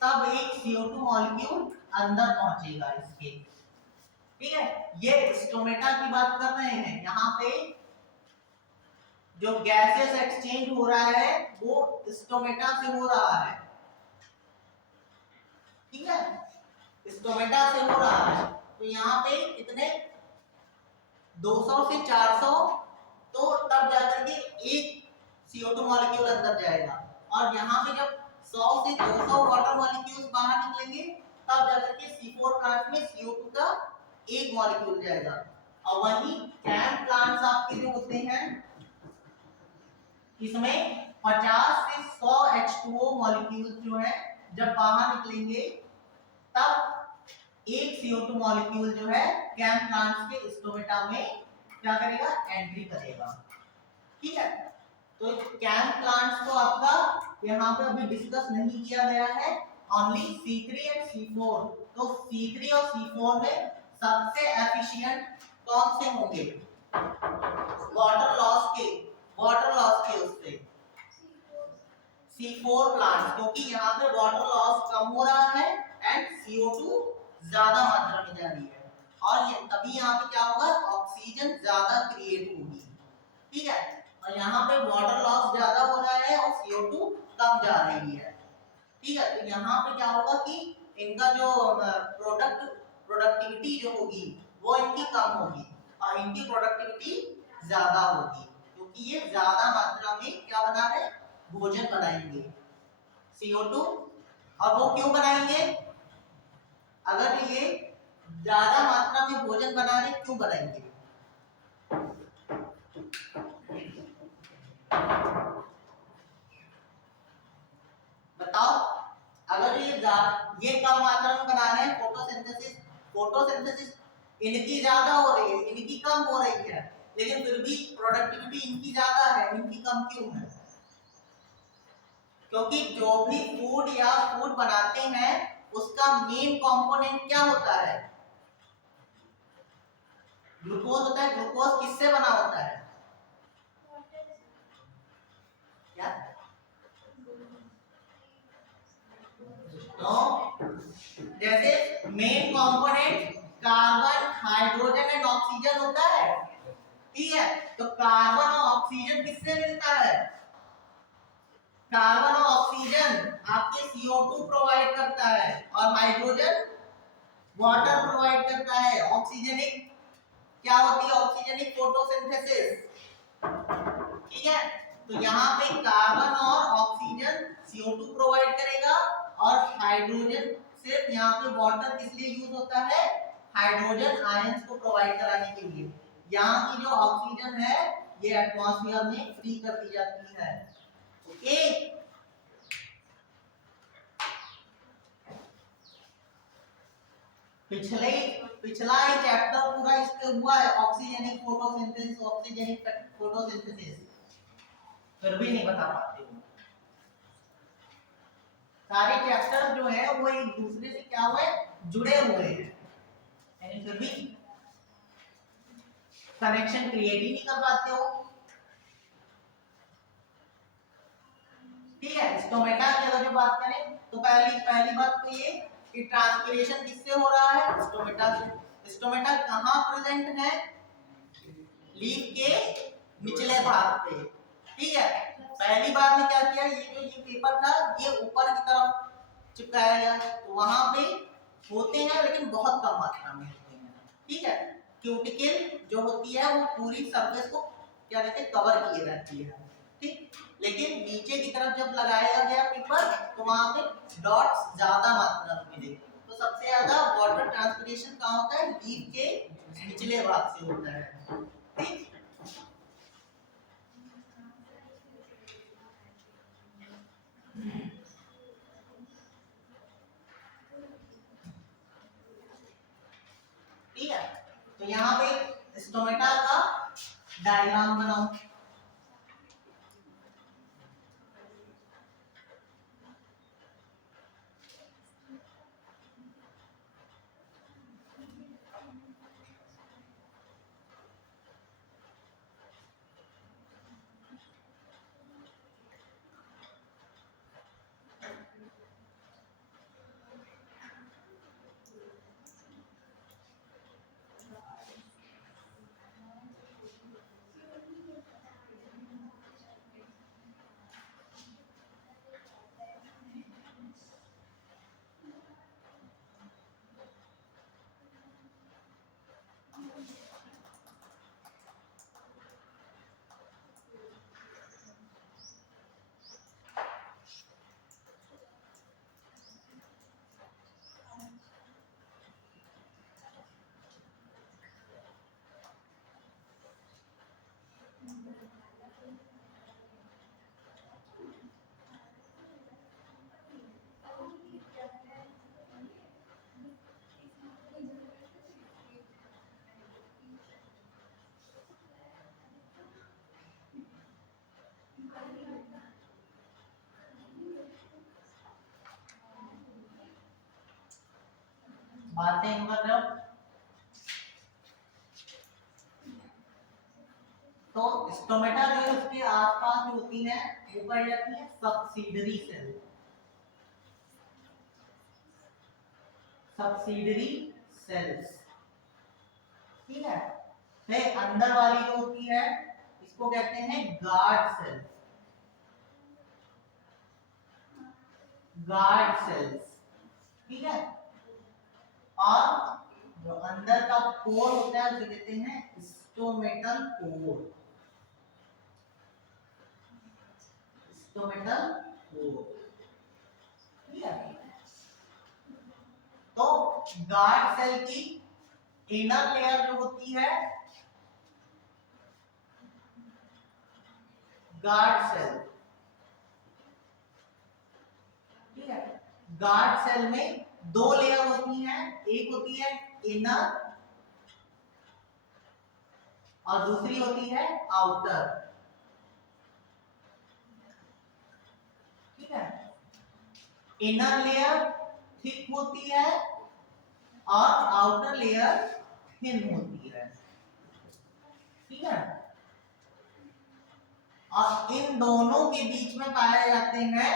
तब एक CO2 मॉलिक्यूल अंदर पहुंचेगा इसके, ठीक है। ये स्टोमेटा की बात कर रहे हैं, यहाँ पे जो गैसेस एक्सचेंज हो रहा है वो स्टोमेटा से हो रहा है, ठीक है, स्टोमेटा से हो रहा है। तो यहाँ पे कितने 200 से 400 तो तब जाकर के एक CO2 मॉलिक्यूल अंदर जाएगा, और यहाँ पे जब 100 से 200 वाटर मॉलिक्यूल्स बाहर निकलेंगे तब जाकर के C4 प्लांट में CO2 का एक मॉलिक्यूल जाएगा। और वही कैम प्लांट्स आपके जो होते हैं इसमें 50 से 100 H2O मॉलिक्यूल्स जो है जब बाहर निकलेंगे तब एक CO2 मॉलिक्यूल जो है कैम प्लांट्स के स्टोमेटा में क्या करेगा एंट्री करेगा, ठीक है। तो कैम प्लांट्स को आपका यहाँ पे अभी डिस्कस नहीं किया गया है, ओनली C3 एंड C4। तो C3 और C4 में सबसे एफिशिएंट कौन से होंगे वाटर लॉस के उससे C4 प्लांट्स, क्योंकि यहाँ पे वाटर लॉस कम हो रहा है एंड CO2 ज्यादा मात्रा में जा रही है, और ये तभी यहाँ पे क्या होगा ऑक्सीजन ज्यादा क्रिएट होगी, ठीक है। और यहाँ पे वाटर लॉस ज्यादा हो रहा है और CO2 कम जा रही है, ठीक है। तो यहाँ पे क्या होगा कि इनका जो प्रोडक्टिविटी जो होगी वो इनकी कम होगी और इनकी प्रोडक्टिविटी ज्यादा होगी, क्योंकि ये ज्यादा मात्रा में क्या बना रहे भोजन बनाएंगे CO2। और वो क्यों बनाएंगे, अगर ये ज्यादा मात्रा में भोजन बना रहे क्यों बनाएंगे, बताओ। अगर ये कम मात्रा में बना रहे हैं फोटोसिंथेसिस इनकी ज्यादा हो रही है इनकी कम हो रही है, लेकिन फिर भी प्रोडक्टिविटी इनकी ज्यादा है, इनकी कम क्यों है? क्योंकि जो भी फूड या फूड बनाते हैं उसका मेन कंपोनेंट क्या होता है? ग्लूकोज होता है। ग्लूकोज किससे बना होता है? क्या? तो जैसे main component carbon, hydrogen and oxygen होता है, ठीक है? तो कार्बन और ऑक्सीजन किससे मिलता है? कार्बन और ऑक्सीजन आपके CO2 प्रोवाइड करता है और हाइड्रोजन वाटर प्रोवाइड करता है। ऑक्सीजनिक क्या होती है? ऑक्सीजनिक फोटोसिंथेसिस, ठीक है? तो यहाँ पे कार्बन और ऑक्सीजन CO2 प्रोवाइड करेगा और हाइड्रोजन सिर्फ यहाँ पे वाटर किस लिए यूज होता है? हाइड्रोजन आयंस को प्रोवाइड कराने के लिए। यहाँ की जो ऑक्सीजन है ये एटमॉस्फेयर में फ्री कर दी जाती है। ओके, पिछला ही चैप्टर पूरा इस पे हुआ है, ऑक्सीजनिक फोटोसिंथेसिस, ऑक्सीजनिक फोटोसिंथेसिस, फिर भी नहीं बता पाते हो। सारे चैप्टर जो है वो एक दूसरे से क्या हुए? जुड़े हुए हैं, यानी फिर भी कनेक्शन क्रिएट ही नहीं कर पाते हो। ठीक है, स्टोमेटा की अगर जो बात करें तो पहली बात तो ये कि ट्रांसपिरेशन किससे हो रहा है? स्टोमेटा से। स्टोमेटा कहाँ प्रेजेंट है? लीफ के निचले भाग पे, ठीक है? पहली बार में क्या किया, ये पेपर था ये ऊपर की तरफ चिपकाया गया, तो वहां पे होते हैं लेकिन बहुत कम मात्रा में होते हैं, ठीक है? क्यूटिकल जो होती है वो पूरी सरफेस को क्या कहते हैं? कवर किए रहती है, ठीक? लेकिन नीचे की तरफ जब लगाया गया पेपर तो वहां पे डॉट्स ज्यादा मात्रा में मिले। तो सबसे ज्यादा वाटर ट्रांसपिरेशन कहाँ होता है? लीफ के निचले भाग से होता है, ठीक? ठीक है, तो यहाँ पे स्टोमेटा का डायग्राम बनाओ। बातें कर रहे हो तो स्टोमेटा जो है उसके आसपास जो होती है वो पाई जाती है सब्सिडरी सेल। सब्सिडरी सेल्स, ठीक है? फिर अंदर वाली जो होती है इसको कहते हैं गार्ड सेल। गार्ड सेल्स, ठीक है? और जो अंदर का कोर होता है उसे कहते हैं स्टोमेटल कोर। स्टोमेटल कोर, ठीक है? तो गार्ड सेल की इनर लेयर जो होती है गार्ड सेल, ठीक है? गार्ड सेल में दो लेयर होती हैं, एक होती है इनर और दूसरी होती है आउटर। ठीक है, इनर लेयर थिक होती है और आउटर लेयर थिन होती है। ठीक है, और इन दोनों के बीच में पाए जाते हैं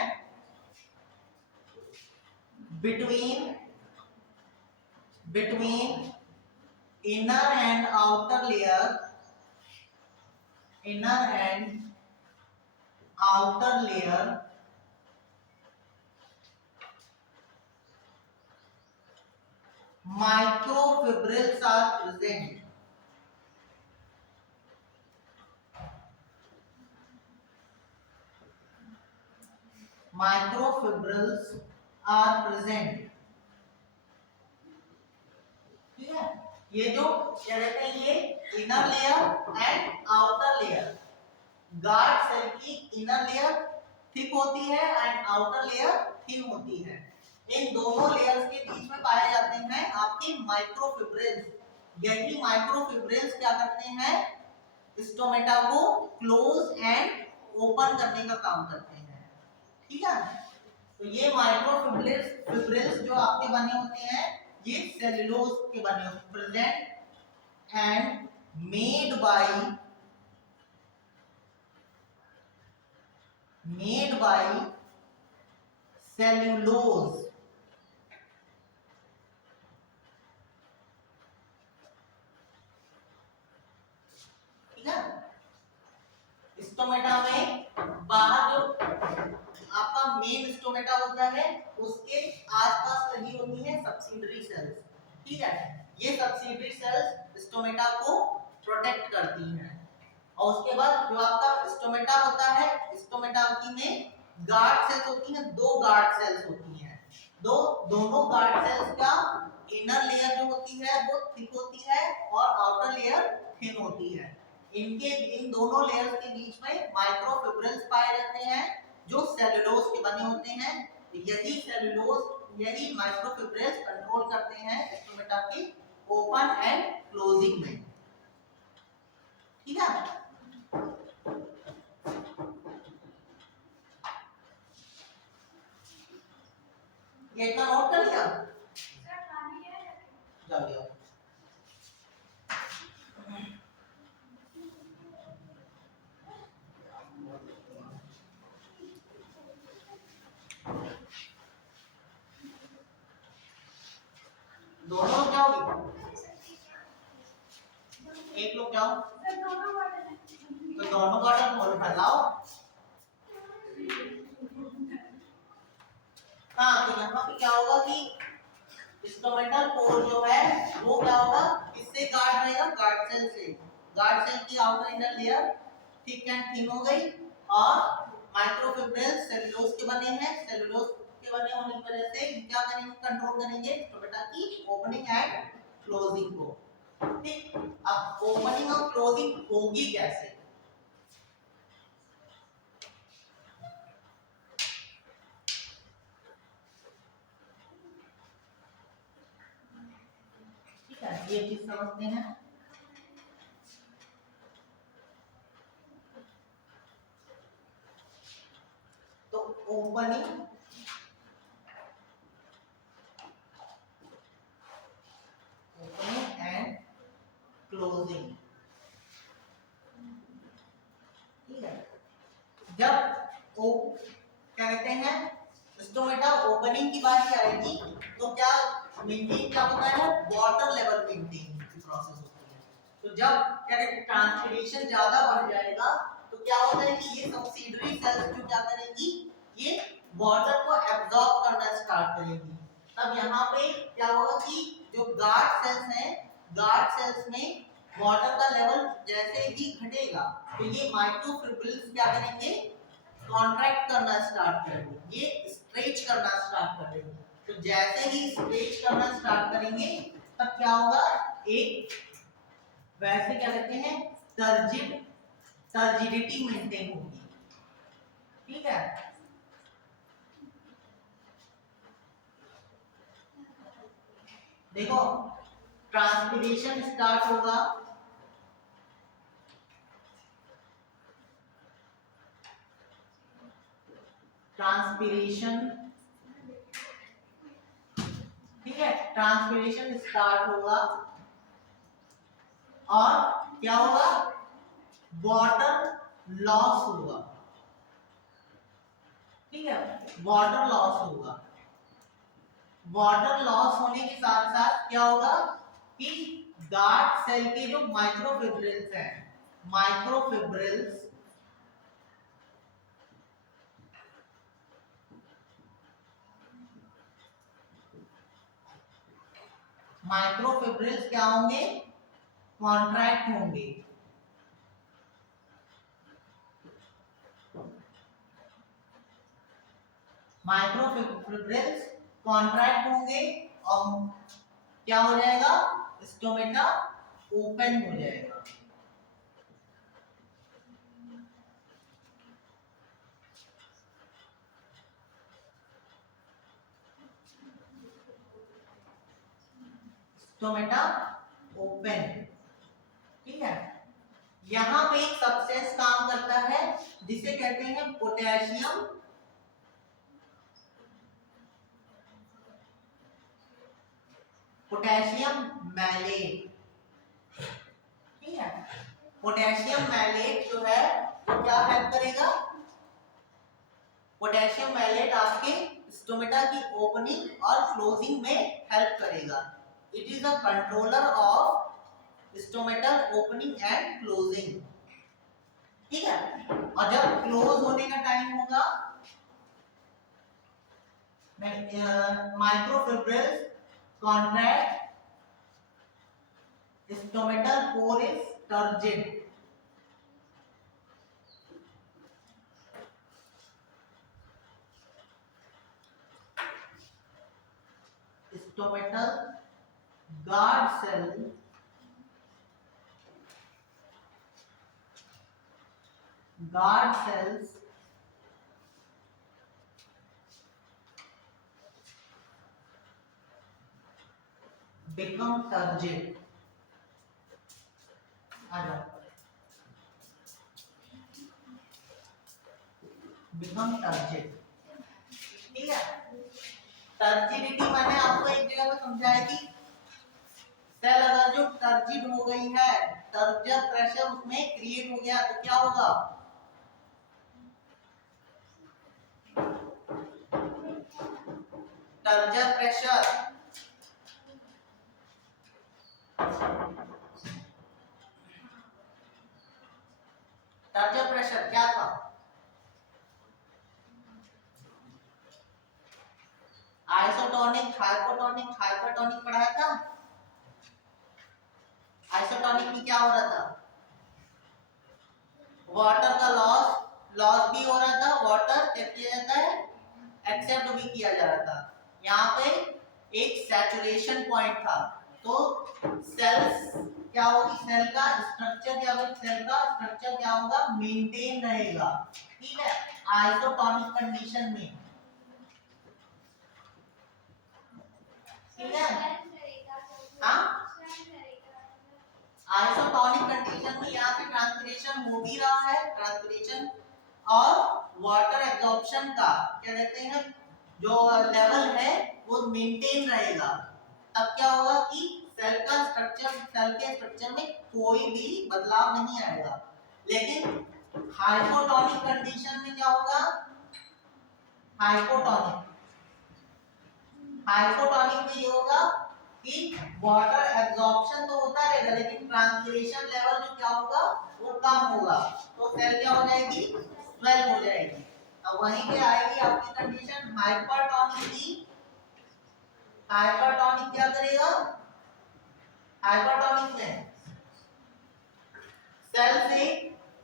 between inner and outer layer, inner and outer layer microfibrils are present। Microfibrils are present। ठीक है, ये जो क्या कहते हैं, ये inner layer and outer layer, guard cell की इनर लेयर थिक होती है एंड आउटर लेयर थिन होती है। इन दोनों लेयर्स के बीच में पाए जाते हैं आपके माइक्रोफिब्रिल्स। यही माइक्रोफिब्रिल्स क्या करते हैं, स्टोमेटा को क्लोज एंड ओपन करने का काम करते हैं। ठीक है, तो ये माइक्रोफिब्रिल्स जो आपके बने होते हैं ये सेलुलोज के बने होते हैं, present and made by cellulose. ठीक है, स्टोमेटा में बाहर जो आपका मेन स्टोमेटा होता है उसके आसपास लगी होती है सब्सिडरी सेल्स। ठीक है, ये सब्सिडरी सेल्स स्टोमेटा को प्रोटेक्ट करती हैं। और उसके बाद जो आपका स्टोमेटा होता है, स्टोमेटा में गार्ड सेल्स होती हैं, दो गार्ड सेल्स होती हैं। दोनों गार्ड सेल्स का इनर लेयर जो होती है वो थिक होती है और आउटर लेयर थिन होती है। इन दोनों लेयर्स के बीच में माइक्रोफिब्रिल्स पाए जाते हैं जो सेलुलोज के बने होते हैं। यही माइक्रोफिब्रिल्स कंट्रोल करते हैं स्टोमेटा की ओपन एंड क्लोजिंग में। ठीक है, ये इतना नोट कर लिया, जाओ दोनों लोग जाओगे, एक लोग जाओ, तो दोनों बॉटल खोल कर लाओ। हाँ, तो यहाँ पे क्या होगा कि स्टोमेटल पोर जो है वो क्या होगा, किससे गार्ड रहेगा, गार्ड सेल से। गार्ड सेल की outer inner layer thick and thin हो गई और माइक्रोफिब्रिल्स सेलुलोज के बने हैं। सेलुलोज के बने होने की वजह से क्या करेंगे, कंट्रोल करेंगे स्टोमेटा की ओपनिंग एंड क्लोजिंग को। ठीक, अब ओपनिंग और क्लोजिंग होगी कैसे, ठीक है, ये चीज समझते हैं। तो ओपनिंग एंड क्लोजिंग, ठीक है, जब ओ क्या कहते हैं स्टोमेटा ओपनिंग की बारी आएगी तो क्या मेंटेन क्या होता है, वाटर लेवल मेंटेन की प्रोसेस होती है। तो जब क्या कहते हैं ट्रांसपिरेशन ज्यादा बढ़ जाएगा तो क्या होता है कि ये सब्सिडरी सेल्स जो क्या करेंगी, ये वाटर को एब्जॉर्ब करना स्टार्ट करेंगी। तब यहाँ पे क्या होगा कि जो गार्ड सेल्स हैं, गार्ड सेल्स में वाटर का लेवल जैसे ही घटेगा तो ये माइक्रोफिब्रिल्स क्या करेंगे, कॉन्ट्रैक्ट करना स्टार्ट करेंगे, ये स्ट्रेच करना स्टार्ट कर देंगे। तो जैसे ही स्ट्रेच करना स्टार्ट करेंगे तब क्या होगा, एक वैसे क्या कहते हैं टर्जिडिटी मेंटेन होगी। ठीक है, देखो ट्रांसपिरेशन स्टार्ट होगा, ट्रांसपिरेशन, ठीक है, ट्रांसपिरेशन स्टार्ट होगा और क्या होगा, वाटर लॉस होगा, ठीक है, वाटर लॉस होगा। वाटर लॉस होने के साथ साथ क्या होगा कि गार्ड सेल के जो माइक्रोफिब्रिल्स हैं, माइक्रोफिब्रिल्स माइक्रोफिब्रिल्स क्या होंगे, कॉन्ट्रैक्ट होंगे। माइक्रोफिब्रिल्स कॉन्ट्रैक्ट होंगे और क्या हो जाएगा, स्टोमेटा ओपन हो जाएगा। स्टोमेटा ओपन, ठीक है। यहां पे एक सब्सटेंस काम करता है जिसे कहते हैं पोटेशियम पोटेशियम मैलेट, ठीक है। पोटेशियम मैलेट जो है वो क्या हेल्प करेगा, पोटेशियम मैलेट आपके स्टोमेटा की ओपनिंग और क्लोजिंग में हेल्प करेगा। It is a controller of stomatal opening and closing, ठीक है। और जब क्लोज होने का टाइम होगा, microfibrils contract, stomatal pore is turgid, stomatal guard cell guard cells become turgid, become turgid, ठीक है। टर्जिडिटी मैंने आपको एक जगह पे समझाया कि सेल अगर जो टर्जिड हो गई है, टर्जर प्रेशर उसमें क्रिएट हो गया तो क्या होगा, टर्जर प्रेशर, टर्जर प्रेशर क्या था, आइसोटोनिक, हाइपोटोनिक, हाइपरटोनिक पढ़ाया था। आइसोटोनिक में क्या हो रहा था, वाटर का लॉस भी हो रहा था, वाटर क्या किया जाता है, एक्सेप्ट भी किया जा रहा था। यहाँ पे एक सैचुरेशन पॉइंट था, तो सेल्स क्या होगी, सेल का स्ट्रक्चर क्या होगा, सेल का स्ट्रक्चर क्या होगा, मेंटेन रहेगा, ठीक है, आइसोटोनिक कंडीशन में, ठीक है। हाँ, आइसोटोनिक कंडीशन में यहाँ पे ट्रांसपिरेशन हो भी रहा है, ट्रांसपिरेशन और वाटर एब्जॉर्प्शन का क्या कहते हैं जो लेवल है वो मेंटेन रहेगा। तब क्या होगा कि सेल का स्ट्रक्चर, सेल के स्ट्रक्चर में कोई भी बदलाव नहीं आएगा। लेकिन हाइपोटोनिक कंडीशन में क्या होगा, हाइपोटोनिक में ये होगा कि वाटर एब्जॉर्प्शन तो होता रहेगा लेकिन ट्रांसपिरेशन लेवल जो क्या होगा वो कम होगा, तो सेल क्या हो जाएगी, स्वेल हो जाएगी। अब वहीं पे आएगी आपकी कंडीशन हाइपरटोनिक की। हाइपरटोनिक क्या करेगा, हाइपरटोनिक में सेल से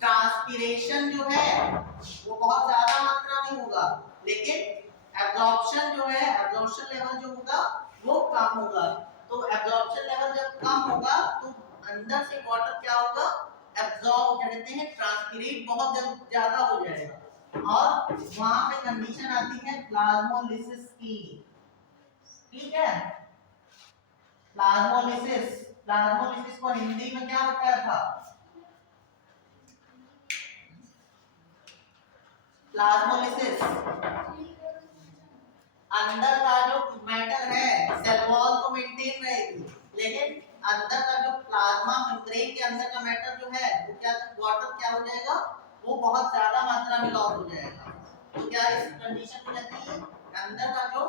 ट्रांसपिरेशन जो है वो बहुत ज्यादा मात्रा में होगा, लेकिन एब्जॉर्प्शन जो है, एब्जॉर्प्शन लेवल जो होगा वो कम होगा। तो एब्जॉर्प्शन लेवल जब कम होगा तो अंदर से वाटर क्या होगा, एब्जॉर्ब क्या कहते हैं, ट्रांसपिरेट बहुत ज्यादा हो जाएगा। और वहां पे कंडीशन आती है प्लाज्मोलिसिस की, ठीक है। प्लाज्मोलिसिस, प्लाज्मोलिसिस को हिंदी में क्या बताया था, प्लाज्मोलिसिस, अंदर का जो मैटर है सेल वॉल तो मेंटेन रहेगी, लेकिन अंदर का जो प्लाज्मा मेम्ब्रेन के अंदर का मैटर जो है वो क्या, वाटर क्या हो जाएगा, वो बहुत ज्यादा मात्रा में लॉस हो जाएगा। तो क्या इस कंडीशन को कहते हैं, अंदर का जो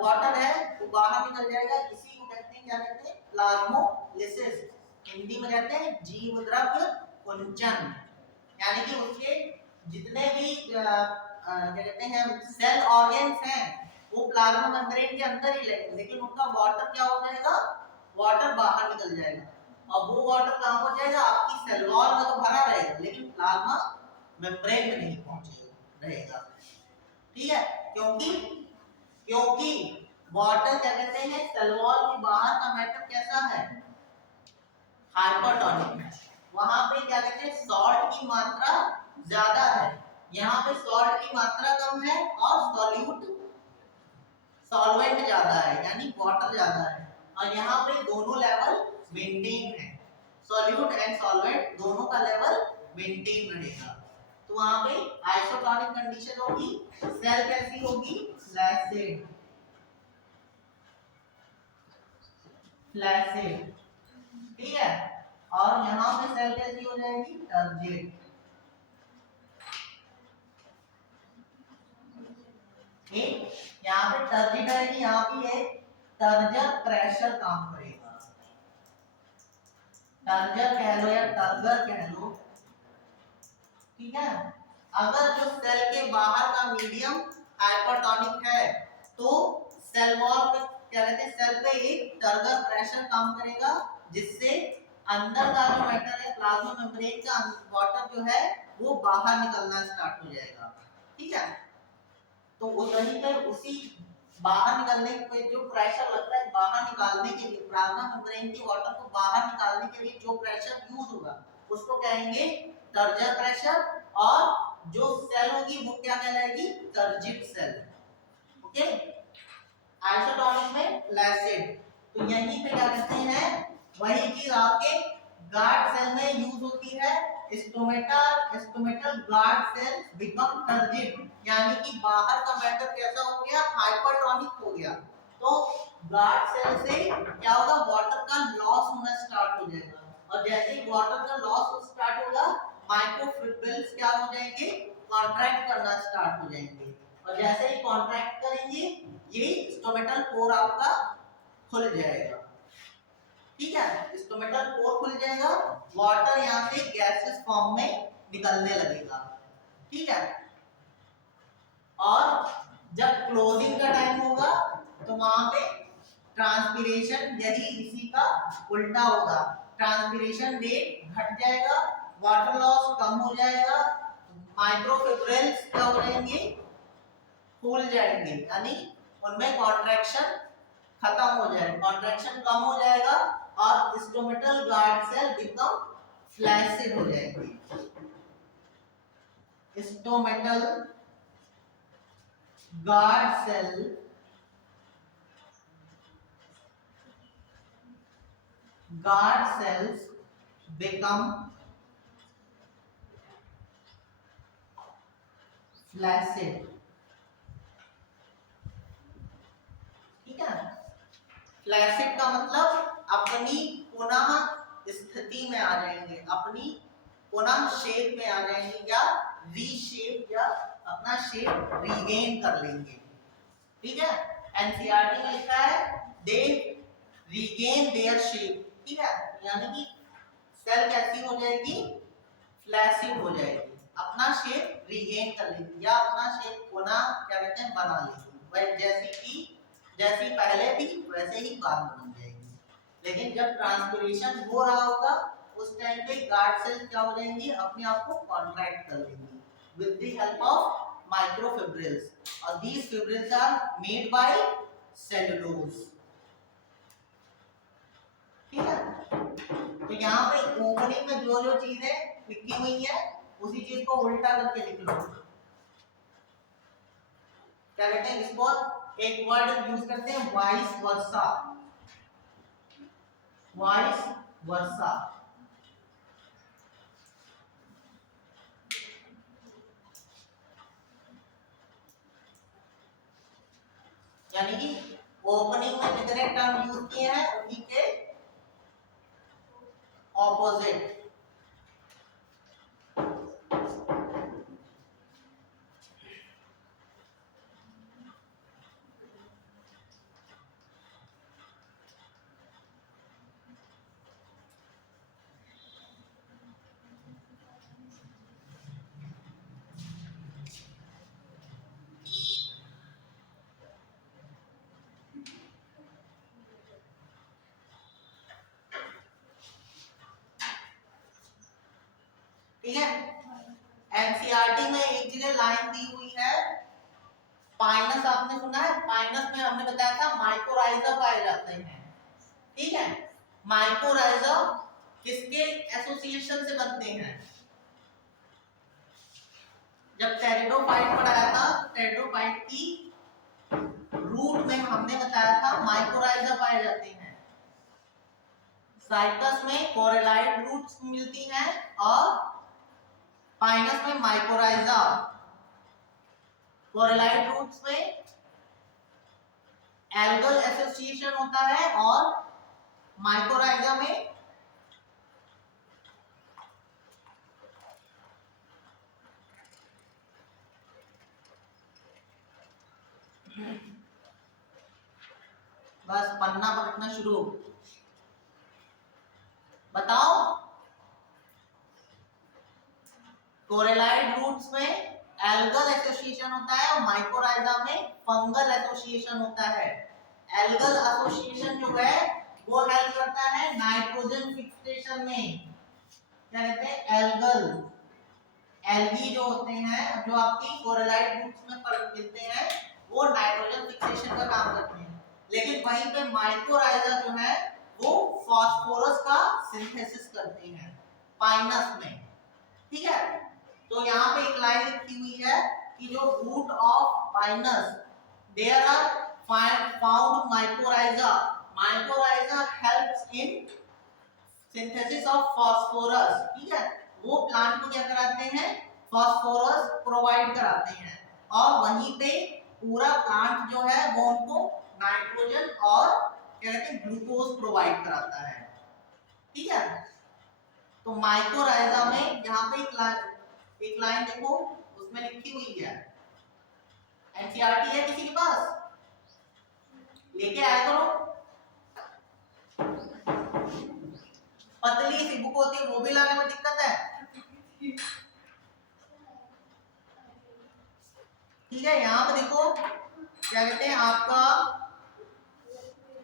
वाटर है वो बाहर निकल जाएगा, इसी को कहते हैं, क्या कहते हैं, प्लाज्मोलिसिस। हिंदी में कहते हैं जीव द्रव्य कुंचन, यानी कि उसके जितने भी क्या कहते हैं सेल ऑर्गन्स हैं वो प्लाज्मा मेम्ब्रेन के अंदर ही रहेंगे, लेकिन उनका वाटर क्या हो जाएगा, वाटर बाहर निकल जाएगा। और वो वाटर कहाँ पहुंच जाएगा, आपकी सेल वॉल में तो भरा रहेगा, लेकिन प्लाज्मा मेम्ब्रेन में नहीं पहुंचेगा रहेगा। ठीक है, क्योंकि क्योंकि वाटर क्या कहते हैं, सेल वॉल के बाहर का मैटर कैसा है, हाइपरटोनिक है। वहां पे क्या कहते हैं, सॉल्ट की मात्रा ज्यादा है, यहाँ पे सॉल्ट की मात्रा कम है और सॉल्वेंट ज्यादा है, यानी वाटर ज्यादा है। और यहाँ पे दोनों लेवल मेंटेन है, सॉल्यूट एंड सॉल्वेंट दोनों का लेवल मेंटेन रहेगा। तो वहां पे आइसोटोनिक कंडीशन होगी, सेल कैसी होगी, फ्लैसिड, फ्लैसिड, ठीक है। और यहाँ पे सेल कैसी हो जाएगी, टर्जिड। ठीक, यहाँ पे टर्जिड है, यहाँ पे एक टर्जर क्रैशर काम करेगा, टर्जर कह लो या टर्गर कह लो, ठीक है। अगर जो सेल के बाहर का मीडियम हाइपरटोनिक है तो सेल वॉल पे क्या कहते हैं, सेल पे एक टर्गर प्रेशर काम करेगा, जिससे अंदर का जो मैटर है प्लाज्मा मेम्ब्रेन का वाटर जो है वो बाहर निकलना स्टार्ट हो जाएगा। ठीक है, तो वहीं पे उसी बाहर निकलने पे जो प्रेशर लगता है बाहर निकालने के लिए, प्लाज्मा मेम्ब्रेन के वाटर को बाहर निकालने के लिए जो प्रेशर यूज होगा उसको कहेंगे टर्जर प्रेशर, और जो सेल होगी वो क्या कहलाएगी, टर्जिड सेल। ओके, आइसोटोनिक में फ्लैसिड। तो यहीं पे क्या कहते हैं, वही चीज आपके गार्ड सेल में यूज होती है, stomatal guard cell become turgid, यानी कि बाहर का मैटर कैसा हो गया, हाइपरटोनिक हो गया। तो गार्ड सेल से क्या होगा, वाटर का लॉस होना स्टार्ट हो जाएगा, और जैसे ही वाटर का लॉस स्टार्ट होगा माइक्रोफिब्रिल्स क्या हो जाएंगे, कॉन्ट्रैक्ट करना स्टार्ट हो जाएंगे, और जैसे ही कॉन्ट्रैक्ट करेंगे ये स्टोमेटल पोर आपका खुल जाएगा। ठीक है, स्टोमेटल पोर खुल जाएगा, वाटर यहाँ से गैसेस फॉर्म में निकलने लगेगा। ठीक है, और जब क्लोजिंग का टाइम होगा तो वहां पे ट्रांसपीरेशन यदि इसी का उल्टा होगा, ट्रांसपीरेशन रेट घट जाएगा, वाटर लॉस कम हो जाएगा, माइक्रोफिब्रिल्स क्या हो जाएंगे, फूल जाएंगे, यानी उनमें कॉन्ट्रैक्शन खत्म हो जाएगा, कॉन्ट्रैक्शन कम हो जाएगा और stomatal guard cell become flaccid हो जाएंगे। Stomatal guard cells become flaccid। ठीक है, फ्लैसिड का मतलब अपनी पुनः स्थिति में आ जाएंगे, अपनी पुनः शेप में आ जाएंगे, या रीशेप, या अपना शेप रीगेन कर लेंगे। ठीक है, एनसीईआरटी में लिखा है दे रीगेन देयर शेप। ठीक है, यानी कि सेल कैसी हो जाएगी, फ्लैसिड हो जाएगी, अपना शेप रीगेन कर लेगी, या अपना शेप पुनः क्या कहते हैं बना लेगी, वह जैसी पहले थी वैसे ही बाद में बन जाएगी। लेकिन जब ट्रांसपीरेशन हो रहा होगा उस टाइम पे गार्ड सेल क्या हो जाएंगी, अपने आप को कॉन्ट्रैक्ट कर लेंगी with the help of microfibrils, और these fibrils are made by cellulose. ठीक है, तो यहाँ पे ओपनिंग में जो जो चीजें लिखी हुई है उसी चीज को उल्टा करके लिख लो। क्या कहते हैं इसको, एक वर्ड यूज करते हैं वाइस वर्सा, वाइस वर्सा। यानी कि ओपनिंग में जितने टर्म यूज किए हैं उन्हीं के ऑपोजिट। ठीक है, एनसीईआरटी में एक जगह लाइन दी हुई है, पाइनस आपने सुना है, पाइनस में हमने बताया था माइकोराइजा पाए जाते हैं। ठीक है, माइकोराइजा किसके एसोसिएशन से बनते हैं? जब टेरिडोफाइट पढ़ाया था, टेरिडोफाइट की रूट में हमने बताया था माइकोराइजा पाए जाते हैं। साइकस में कोरेलाइट रूट्स मिलती हैं और पाइनस में माइकोराइजा। कोरेलाइट रूट्स में एल्गल एसोसिएशन होता है और माइकोराइजा में बस पन्ना पलटना शुरू। बताओ, कोरेलाइट रूट्स में एल्गल एसोसिएशन होता है और माइकोराइजा में फंगल एसोसिएशन होता है। एल्गल एसोसिएशन जो है वो हेल्प करता है नाइट्रोजन फिक्सेशन में। क्या कहते हैं? एल्गल, एल्गी जो होते हैं, जो आपकी कोरेलाइट रूट्स में मिलते हैं, वो नाइट्रोजन फिक्सेशन का काम करते हैं। लेकिन वहीं पे माइकोराइजा जो है वो फास्फोरस का सिंथेसिस करते हैं पाइनस में। ठीक है, तो यहाँ पे एक लाइन लिखी हुई है कि जो root of pinus there are found mycorrhiza, mycorrhiza helps in synthesis of phosphorus. ठीक है, वो प्लांट को क्या कराते हैं? फास्फोरस प्रोवाइड कराते हैं और वहीं पे पूरा प्लांट जो है वो उनको नाइट्रोजन और क्या कहते हैं ग्लूकोज प्रोवाइड कराता है। ठीक है, तो माइकोराइजा में यहाँ पे एक लाइन देखो उसमें लिखी हुई है, एनसीईआरटी है किसी के पास? लेके आया करो, पतली सी बुक होती है वो भी लाने में दिक्कत है। ठीक है, यहाँ पे देखो क्या कहते हैं, आपका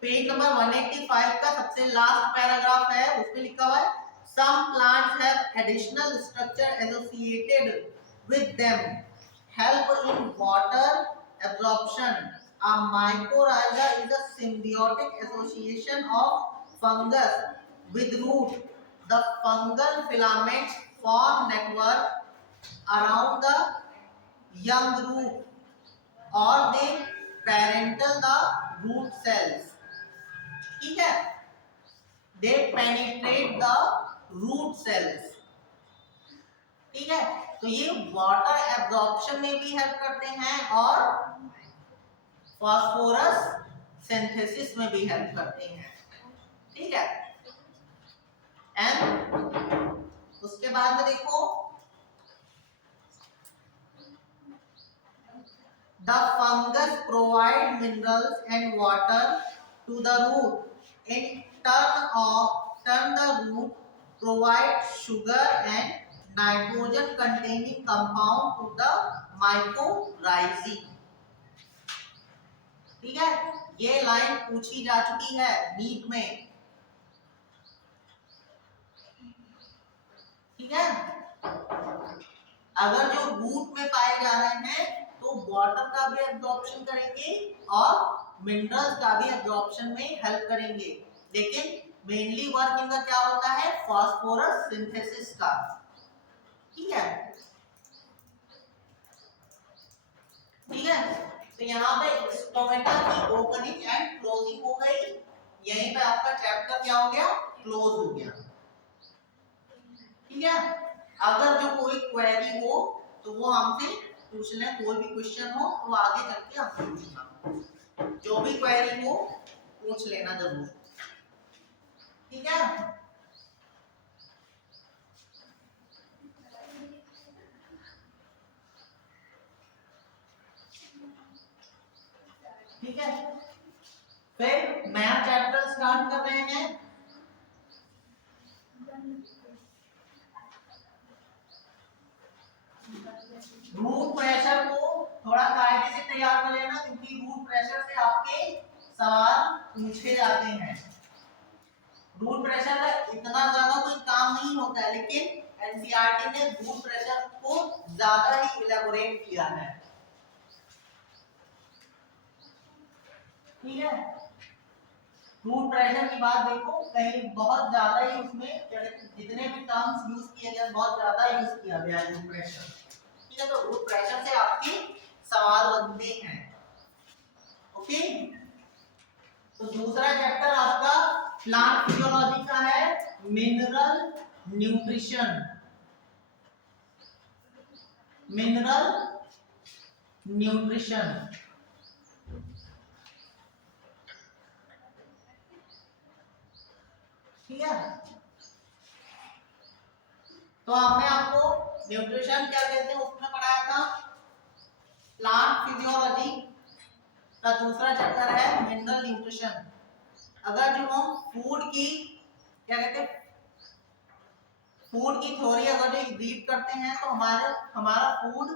पेज नंबर 185 का सबसे लास्ट पैराग्राफ है, उसमें लिखा हुआ है some plants have additional structure associated with them help in water absorption. A mycorrhiza is a symbiotic association of fungus with root. The fungal filaments form network around the young root or they parental the root cells. ठीक है, they penetrate the root cells. ठीक है, तो ये water absorption में भी help करते हैं और फास्फोरस सिंथेसिस में भी हेल्प करते हैं। ठीक है, एंड उसके बाद में देखो the fungus provide minerals and water to the root. In turn the root provide sugar and nitrogen containing compound to the mycorrhizae. ठीक है, ये लाइन पूछी जा चुकी है नीट में। ठीक है, अगर जो रूट में पाए जा रहे हैं तो वाटर का भी एब्जॉर्प्शन करेंगे और मिनरल्स का भी एब्जॉर्प्शन में हेल्प करेंगे, लेकिन मेनली वर्क इनका क्या होता है? फास्फोरस सिंथेसिस का। ठीक है, ठीक है, तो यहाँ पे स्टोमेटा की ओपनिंग एंड क्लोजिंग हो गई, यहीं पे आपका चैप्टर क्या हो गया? क्लोज हो गया। ठीक है, अगर जो कोई क्वेरी हो तो वो हमसे पूछ लें, कोई भी क्वेश्चन हो तो आगे चल के हम पूछना। जो भी क्वेरी हो पूछ लेना जरूर, ठीक है। ठीक है, फिर नया चैप्टर स्टार्ट कर रहे हैं। रूट प्रेशर को थोड़ा कायदे से तैयार कर लेना, क्योंकि रूट प्रेशर से आपके सवाल पूछे जाते हैं। रूट प्रेशर का इतना ज्यादा कोई काम नहीं होता है, लेकिन एनसीईआरटी ने रूट प्रेशर को ज्यादा ही इलैबोरेट किया है, ठीक है। रूट प्रेशर की बात देखो, कहीं बहुत ज्यादा ही उसमें जितने भी टर्म्स यूज किए गए बहुत ज्यादा यूज किया गया है रूट प्रेशर, ठीक है। तो रूट प्रेशर से आपके सवाल बनते हैं, ओके। तो दूसरा चैप्टर आपका प्लांट फिजियोलॉजी का है, मिनरल न्यूट्रिशन। मिनरल न्यूट्रिशन, ठीक है। तो हमने आपको न्यूट्रिशन क्या कहते हैं उसमें पढ़ाया था। प्लांट फिजियोलॉजी का दूसरा चैप्टर है मिनरल न्यूट्रिशन। अगर जो हम फूड की क्या कहते हैं, फूड की थ्योरी अगर जो रीड करते हैं तो हमारा फूड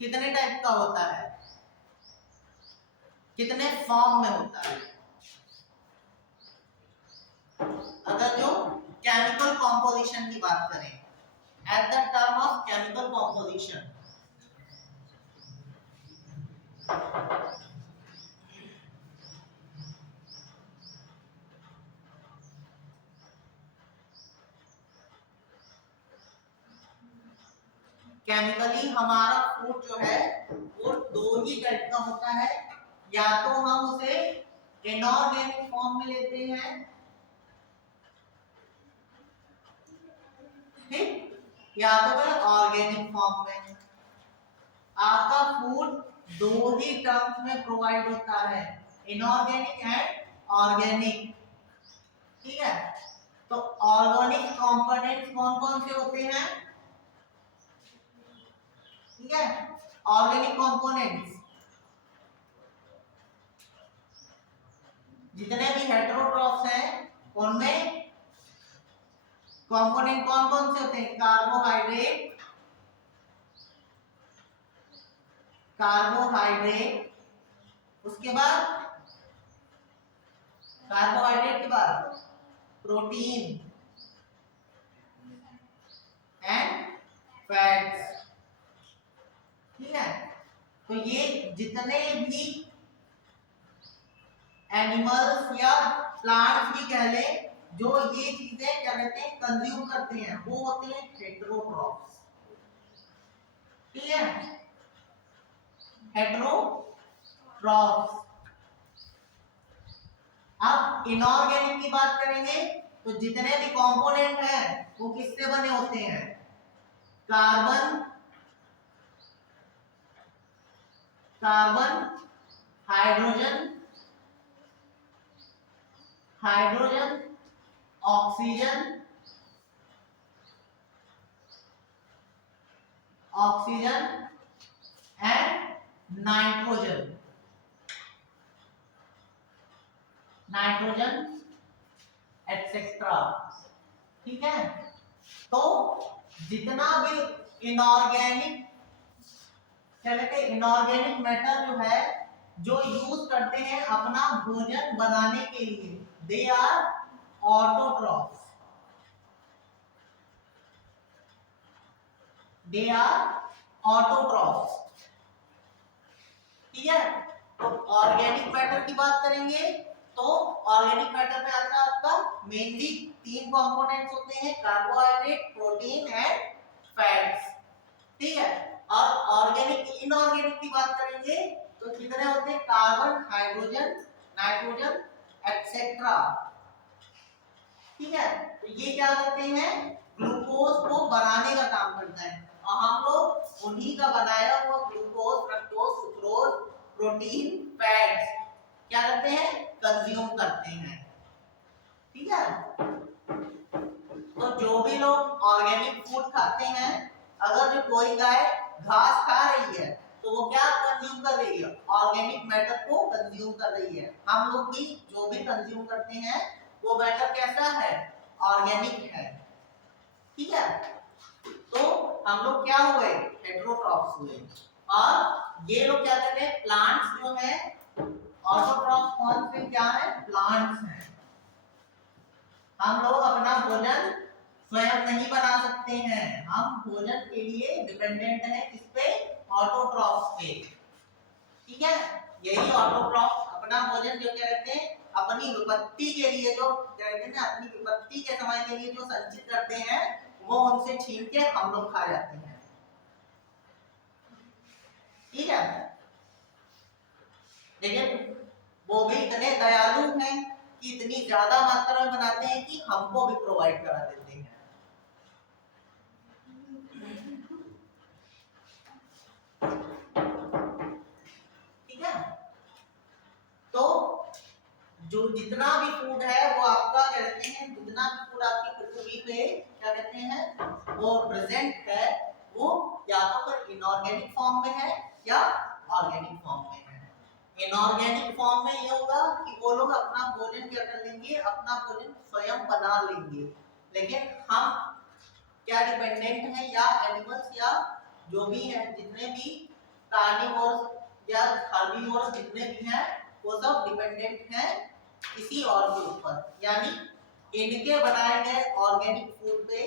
कितने टाइप का होता है, कितने फॉर्म में होता है। अगर जो केमिकल कॉम्पोजिशन की बात करें, at the term of chemical composition, chemically हमारा फूड जो है वो दो ही टाइप का होता है। या तो हम उसे इनऑर्गेनिक फॉर्म में लेते हैं, ठीक, या तो फिर ऑर्गेनिक फॉर्म में। आपका फूड दो ही टर्म्स में प्रोवाइड होता है, इनऑर्गेनिक एंड ऑर्गेनिक, ठीक है। तो ऑर्गेनिक कंपोनेंट्स कौन कौन से होते हैं, ठीक है। ऑर्गेनिक कंपोनेंट्स जितने भी हेटेरोट्रॉफ्स हैं उनमें कंपोनेंट कौन कौन से होते हैं, कार्बोहाइड्रेट, कार्बोहाइड्रेट, उसके बाद कार्बोहाइड्रेट के बाद प्रोटीन एंड फैट्स, ठीक है। तो ये जितने भी एनिमल्स या प्लांट्स भी कह ले जो ये चीजें क्या कहते हैं कंज्यूम करते हैं, वो होते हैं हेटेरोट्रॉफ्स, ठीक है। हेटेरोट्रॉफ्स। अब इनऑर्गेनिक की बात करेंगे तो जितने भी कंपोनेंट हैं वो किससे बने होते हैं, carbon, carbon, hydrogen, hydrogen, oxygen, oxygen and nitrogen, nitrogen etcetera, ठीक है। तो जितना भी इनऑर्गेनिक क्या कहते हैं, इनऑर्गेनिक मैटर जो है जो यूज करते हैं अपना भोजन बनाने के लिए, they are autotrophs, they are autotrophs, ठीक है। तो ऑर्गेनिक मैटर की बात करेंगे तो ऑर्गेनिक मैटर में आता है आपका मेनली तीन कंपोनेंट्स होते हैं, कार्बोहाइड्रेट, प्रोटीन एंड फैट्स, ठीक है। और ऑर्गेनिक इनऑर्गेनिक की बात करेंगे तो कितने होते हैं, कार्बन, हाइड्रोजन, नाइट्रोजन एटसेट्रा, ठीक है। तो ये क्या करते हैं, ग्लूकोज को बनाने का काम करता है, और हम लोग उन्हीं का बनाया हुआ glucose, fructose, sucrose, protein, fats क्या करते हैं, कंज्यूम करते हैं। ठीक है, तो जो भी लोग ऑर्गेनिक फूड खाते हैं, अगर जो कोई गाय घास खा रही है तो वो क्या कंज्यूम कर रही है, ऑर्गेनिक मैटर को कंज्यूम कर रही है। हम लोग भी जो भी कंज्यूम करते हैं वो मैटर कैसा है, ऑर्गेनिक है। ठीक है, तो हम लोग क्या हुए, हेटेरोट्रॉफ्स हुए। और ये लोग क्या कहते हैं, प्लांट्स जो है, ऑटोट्रॉफ्स कौन से क्या है, प्लांट्स हैं। हम लोग अपना भोजन स्वयं नहीं बना सकते हैं, हम भोजन के लिए डिपेंडेंट हैं किस पे, ऑटोट्रॉफ्स पे। ठीक है, यही ऑटोट्रॉफ्स अपना भोजन जो क्या कहते हैं, अपनी विपत्ति के लिए जो क्या कहते हैं, अपनी विपत्ति के समय के लिए जो संचित करते हैं, वो उनसे छीन के हम लोग खा जाते हैं। ठीक है, लेकिन वो भी इतने दयालु हैं कि इतनी ज्यादा मात्रा में बनाते हैं कि हमको भी प्रोवाइड करा देते हैं। ठीक है, तो जो जितना भी फूड है वो आपका क्या कहते हैं, जितना भी फूड आपकी पृथ्वी पे क्या कहते हैं वो प्रेजेंट है, वो या तो फिर इनऑर्गेनिक फॉर्म में है या ऑर्गेनिक फॉर्म में है। इनऑर्गेनिक फॉर्म में ये होगा कि वो लोग अपना भोजन क्या कर लेंगे, अपना भोजन स्वयं बना लेंगे। लेकिन हम क्या डिपेंडेंट हैं, या एनिमल्स या जो भी है, जितने भी कार्निवोर्स या हर्बीवोर्स जितने भी हैं, वो सब डिपेंडेंट हैं किसी और के ऊपर, यानी इनके बनाए गए ऑर्गेनिक फूड पे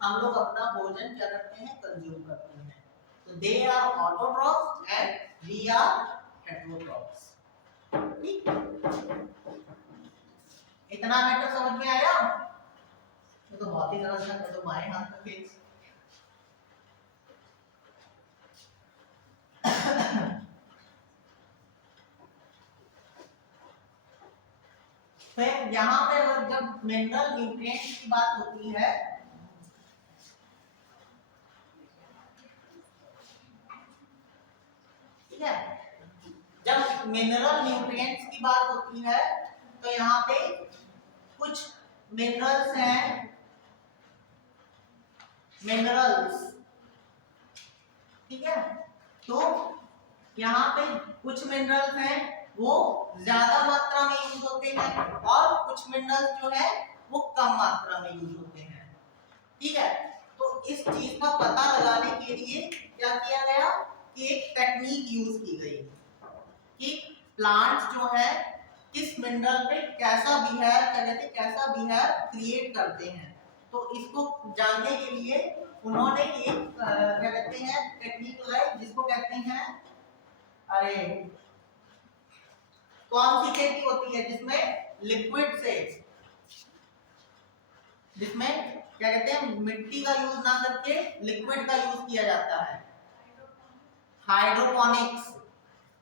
हम लोग अपना भोजन क्या करते हैं, कंज्यूम करते हैं। तो they are autotrophs and we are heterotrophs. ठीक, इतना मैटर समझ में आया? ये तो बहुत ही सरल है, तो बाएं हाथ का फेस। फिर यहाँ पे जब मिनरल न्यूट्रिएंट्स की बात होती है, ठीक है, जब मिनरल न्यूट्रिएंट्स की बात होती है तो यहाँ पे कुछ मिनरल्स हैं, मिनरल्स। ठीक है, तो यहाँ पे कुछ मिनरल्स हैं वो ज्यादा मात्रा में यूज होते हैं और कुछ मिनरल्स जो है वो कम मात्रा में यूज होते हैं। ठीक है, तो इस चीज का पता लगाने के लिए क्या किया गया कि एक टेक्निक यूज की गई कि प्लांट्स जो है किस मिनरल पे कैसा बिहेव, क्या कहते हैं, कैसा बिहेव क्रिएट करते हैं। तो इसको जानने के लिए उन्होंने एक क्या कहते हैं टेक्निक लगाई, जिसको कहते हैं, अरे कौन सी खेती होती है जिसमें लिक्विड से, जिसमें क्या कहते हैं मिट्टी का यूज ना करके लिक्विड का यूज किया जाता है, हाइड्रोपोनिक्स।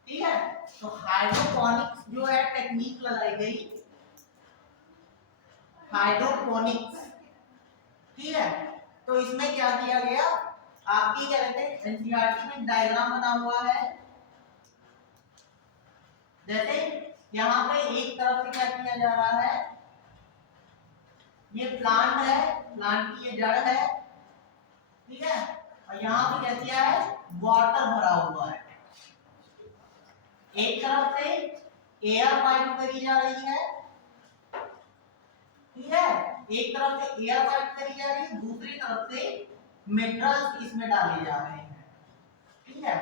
ठीक है, तो हाइड्रोपोनिक्स जो है टेक्निक लगाई गई, हाइड्रोपोनिक्स। ठीक है, तो इसमें क्या किया गया, आपकी क्या कहते हैं एनसीईआरटी में डायग्राम बना हुआ है। जैसे यहाँ पे एक तरफ से क्या किया जा रहा है, ये प्लांट है, प्लांट की ये जड़ है। ठीक है, और यहाँ पे क्या किया है, वाटर भरा हुआ है। एक तरफ से एयर पाइप करी जा रही है, ठीक है, एक तरफ से एयर पाइप करी जा रही है, दूसरी तरफ से मिनरल्स इसमें डाले जा रहे हैं। ठीक है,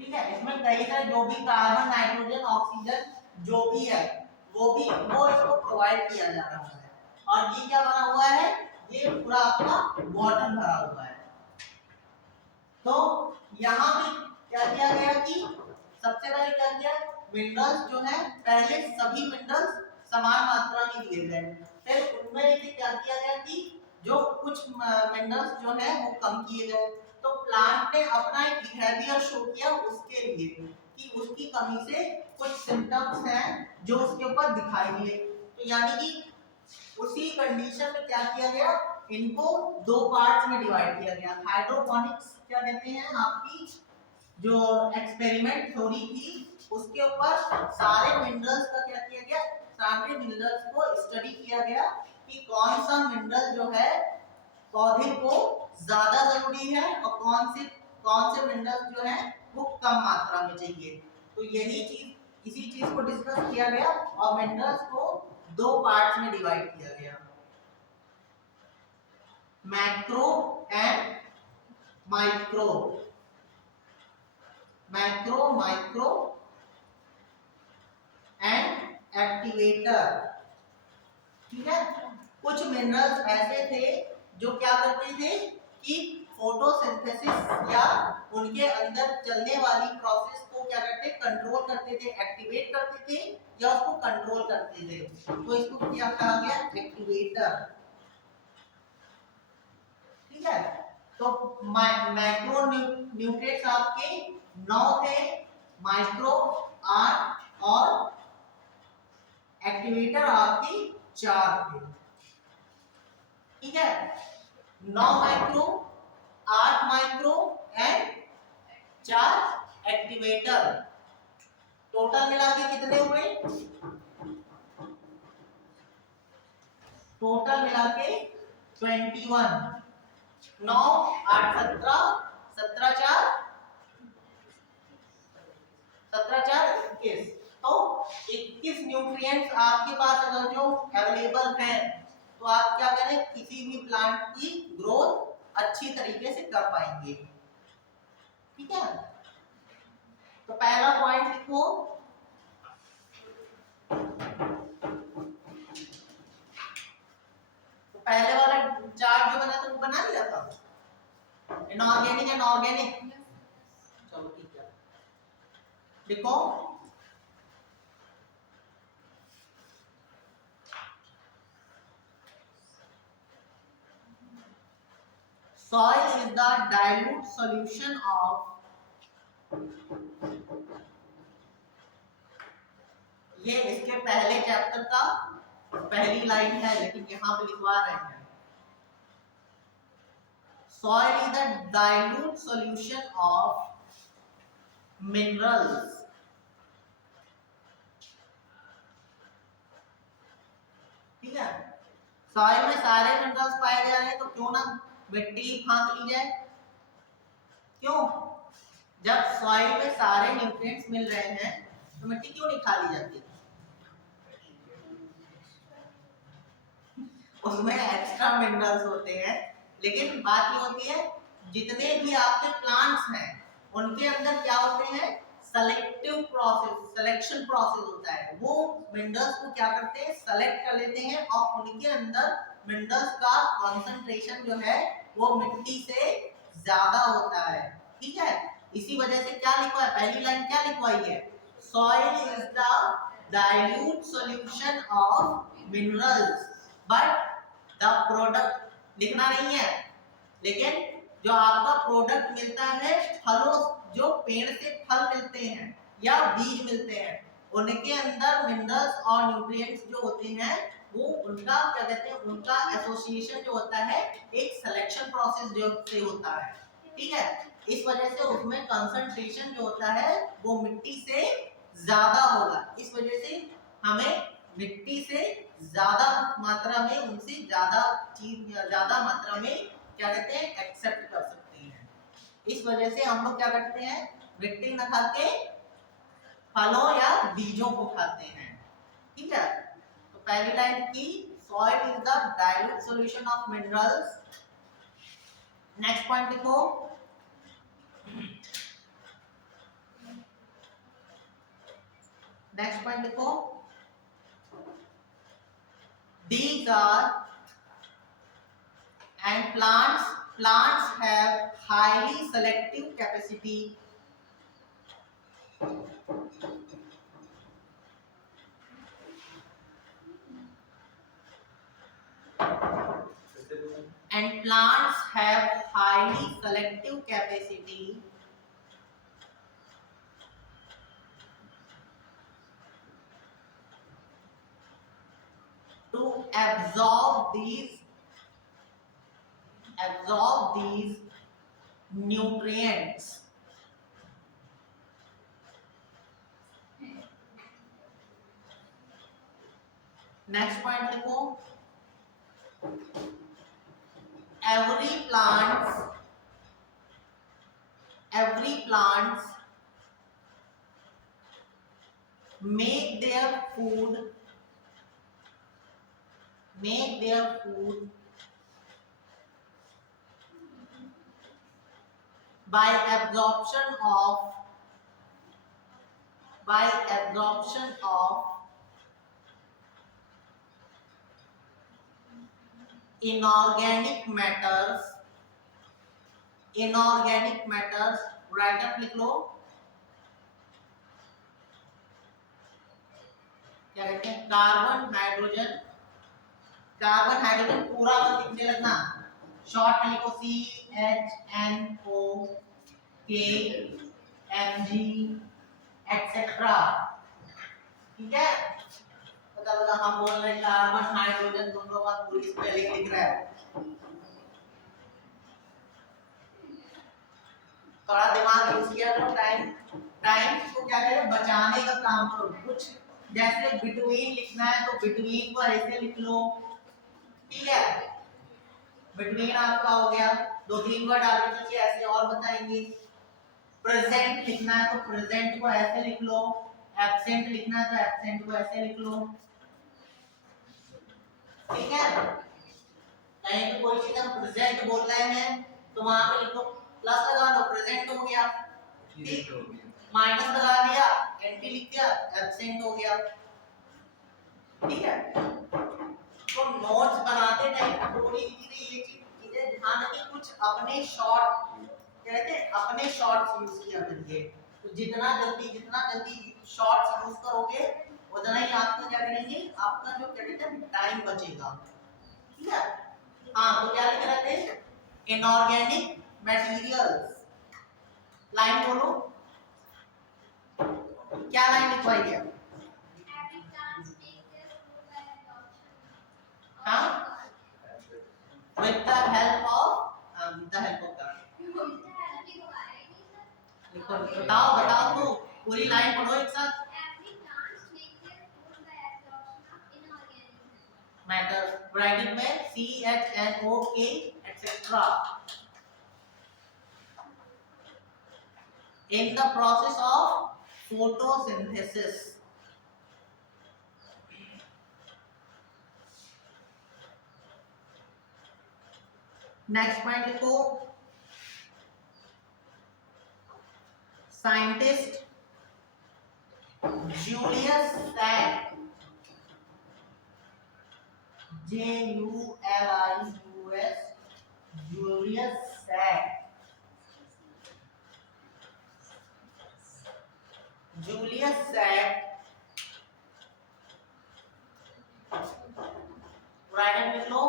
ठीक है, इसमें कई सारे जो भी कार्बन, नाइट्रोजन, ऑक्सीजन जो भी है वो इसको प्रोवाइड किया जा रहा है। और ये क्या बना हुआ है, ये पूरा आपका वाटर भरा हुआ है। तो यहाँ पे क्या किया गया कि सबसे पहले क्या किया, मिनरल्स जो है पहले सभी मिनरल्स समान मात्रा में दिए गए, फिर उनमें से क्या किया गया कि जो कुछ मिनरल्स जो है वो कम किए गए। तो प्लांट ने अपना एक बिहेवियर शो किया उसके लिए कि उसकी कमी से कुछ सिम्टम्स हैं जो उसके ऊपर दिखाई दिए। तो यानी कि उसी कंडीशन में क्या किया गया, इनको दो पार्ट्स में डिवाइड किया गया। हाइड्रोपोनिक्स क्या कहते हैं, आपकी जो एक्सपेरिमेंट थ्योरी थी उसके ऊपर सारे मिनरल्स का क्या किया गया, सारे मिनरल्स को स्टडी किया गया कि कौन सा मिनरल जो है पौधे को ज्यादा जरूरी है और कौन से मिनरल्स जो है वो कम मात्रा में चाहिए। तो यही चीज इसी चीज को डिस्कस किया गया और मिनरल्स को दो पार्ट्स में डिवाइड किया गया, macro and micro. Macro, micro and activator. ठीक है, कुछ मिनरल्स ऐसे थे जो क्या करते थे कि फोटोसिंथेसिस या उनके अंदर चलने वाली प्रोसेस को क्या करते, कंट्रोल करते थे, एक्टिवेट करते थे या उसको कंट्रोल करते थे। तो इसको क्या कहा गया, एक्टिवेटर। ठीक है, तो मैक्रो न्यूट्रिएंट्स आपके 9 थे, माइक्रो 8 और एक्टिवेटर आपकी 4 थे। ठीक है, 9 micro, 8 micro and 4 activator. Total मिला के कितने हुए, टोटल मिला के 21। 9 8 17, 17 4 21। तो 21 न्यूट्रिएंट्स आपके पास अगर जो अवेलेबल हैं तो आप क्या करें, किसी भी प्लांट की ग्रोथ अच्छी तरीके से कर पाएंगे। ठीक है, तो पहला पॉइंट लिखो, तो पहले वाला चार्ट जो बना था वो बना लिया था, इनऑर्गेनिक एंड ऑर्गेनिक। चलो ठीक है, लिखो soil is the dilute solution of, ये इसके पहले चैप्टर का पहली लाइन है लेकिन यहां पे लिखवा रहे हैं, soil is the dilute solution of minerals। ठीक है, सॉइल में सारे मिनरल्स पाए जा रहे हैं तो क्यों ना मिट्टी फांक ली जाए। क्यों, जब सॉइल में सारे न्यूट्रिएंट्स मिल रहे हैं तो मिट्टी क्यों नहीं खा ली जाती, उसमें एक्स्ट्रा मिनरल्स होते हैं। लेकिन बात ये होती है जितने भी आपके प्लांट्स हैं उनके अंदर क्या होते हैं, सेलेक्टिव प्रोसेस, सिलेक्शन प्रोसेस होता है। वो मिनरल्स को क्या करते हैं, सेलेक्ट कर लेते हैं और उनके अंदर मिनरल्स का कंसंट्रेशन जो है वो मिट्टी से ज्यादा होता है। ठीक है, इसी वजह से क्या लिखा है, पहली लाइन क्या लिखवाई है, soil is the dilute solution of minerals but the product लिखना नहीं है, लेकिन जो आपका प्रोडक्ट मिलता है, फलों, जो पेड़ से फल मिलते हैं या बीज मिलते हैं, उनके अंदर मिनरल्स और न्यूट्रिएंट्स जो होते हैं वो उनका क्या कहते हैं, उनका एसोसिएशन जो होता है एक सिलेक्शन प्रोसेस जो से होता है। ठीक है, इस वजह से उसमें कंसंट्रेशन जो होता है वो मिट्टी से ज्यादा होगा। इस वजह से हमें मिट्टी से ज्यादा मात्रा में, उनसे ज्यादा चीज, ज्यादा मात्रा में क्या कहते हैं, एक्सेप्ट कर सकते हैं। इस वजह से हम लोग क्या करते हैं, मिट्टी न खा के फलों या बीजों को खाते हैं। ठीक है, तो पहली लाइन की soil is the dilute solution of minerals. Next point लिखो, नेक्स्ट पॉइंट लिखो, these are and plants have highly selective capacity and plants have highly selective capacity to absorb these nutrients next point लिखो, every plants make their food by absorption of inorganic matters, bracket लिख लो, क्या कहते हैं, carbon hydrogen पूरा word लिखने लगना, short में लिखो CHNO, KMG एक्सेट्रा, ठीक है। पता लगा हम बोल रहे हैं कार्बन हाइड्रोजन दोनों का पूरी स्पेलिंग लिख रहा है, थोड़ा दिमाग यूज किया करो, टाइम को क्या करें, बचाने का काम करो। कुछ जैसे बिटवीन लिखना है तो बिटवीन को ऐसे लिख लो, ठीक है, बिटवीन आपका हो गया, 2-3 वर्ड आगे चल के ऐसे और बताएंगे। प्रेजेंट लिखना है तो प्रेजेंट को ऐसे लिख लो, एब्सेंट लिखना है तो एब्सेंट को ऐसे लिख लो, ठीक है। कहीं भी कोई चीज हम प्रेजेंट बोल रहे हैं तो वहां पे लिखो, प्लस लगा दो, प्रेजेंट हो गया, ठीक, माइनस लगा दिया, एंटी लिख दिया, एब्सेंट हो गया, ठीक है। तो नोट्स बनाते टाइम थोड़ी ये चीजें ध्यान रखिए, कुछ अपने शॉर्ट कहते हैं, अपने शॉर्ट्स यूज किया करिए, तो जितना जल्दी शॉर्ट्स यूज करोगे उतना ही आपको क्या करेंगे, आपका जो कहते हैं टाइम बचेगा, ठीक है। हाँ, तो क्या लिख रहे थे, इनऑर्गेनिक मटेरियल्स, लाइन बोलो, क्या लाइन लिखवाई है, हाँ, with the help of लिखो, बताओ तो पूरी लाइन पढ़ो एक साथ, मैटर ब्रैकेट में CHNOK etcetera, in the process of photosynthesis, next point लिखो, scientist Julius Sachs, JULIUS, Julius Sachs, bracket लिख लो,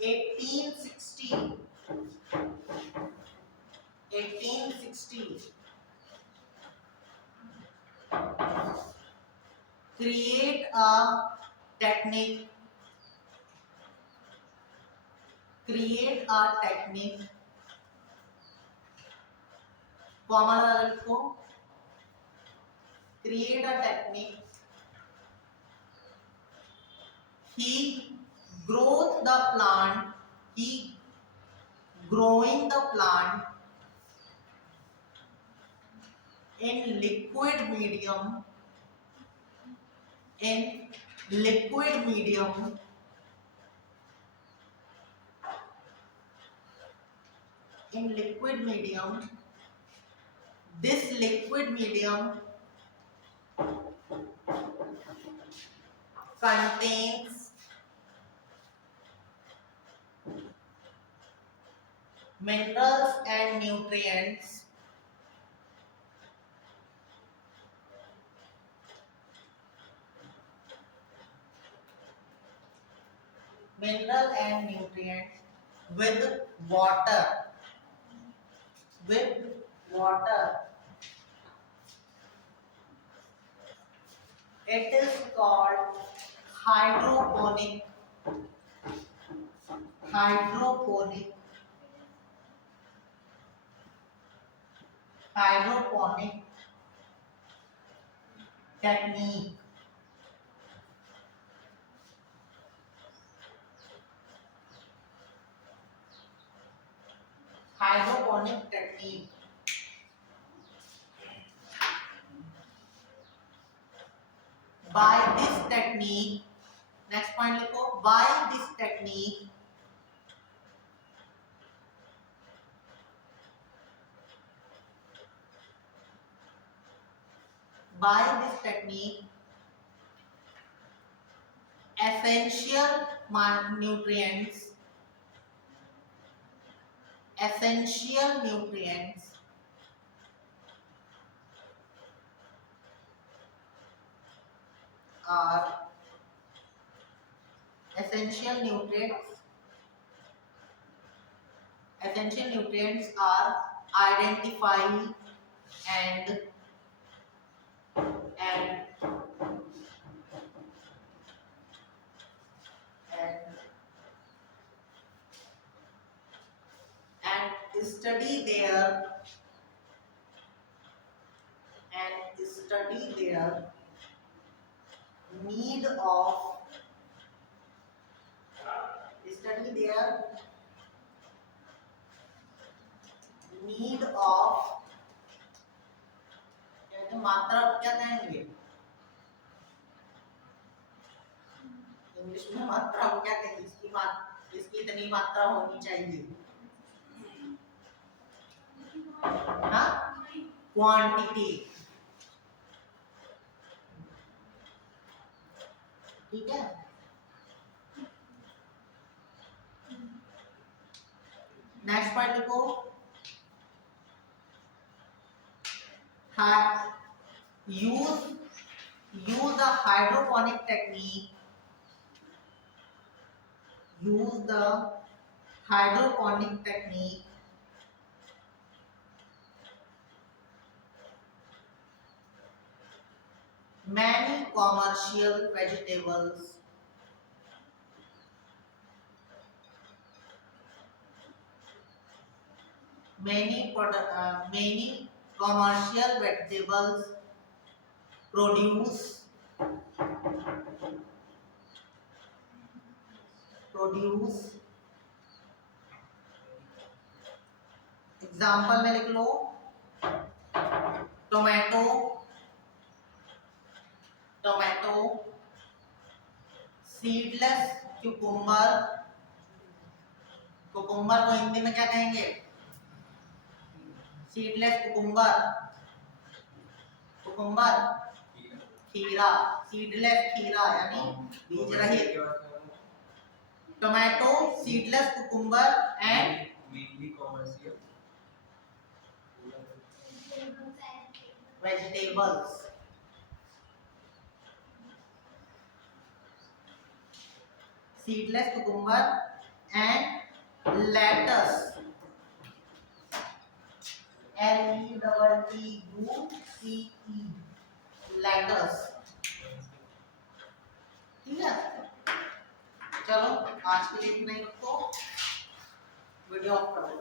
1860 create a technique कॉमन लिखो, create a technique, he growing the plant in liquid medium this liquid medium contains minerals and nutrients with water, it is called hydroponic technique, hydroponic technique, by this technique, next point लिखो, by this technique by this technique essential nutrients are essential nutrients are identified and study their need of मात्रा क्या कहेंगे English में, मात्रा को क्या कहेंगे, इसकी इतनी मात्रा होनी चाहिए, हाँ, क्वांटिटी, ठीक है। नेक्स्ट पॉइंट लिखो, use the hydroponic technique, many commercial vegetables produce example में लिख लो, टोमेटो, सीडलेस क्यूकुम्बर, कुकुम्बर को हिंदी में क्या कहेंगे, सीडलेस कुकुम्बर, खीरा, सीडलेस खीरा यानी बीज रहित, tomato, seedless cucumber and mainly commercial vegetables, seedless cucumber and lettuce, L-E-T-T-U-C-E, lettuce, ठीक है। चलो आज के लिए इतना ही रखो, वीडियो ऑफ करो।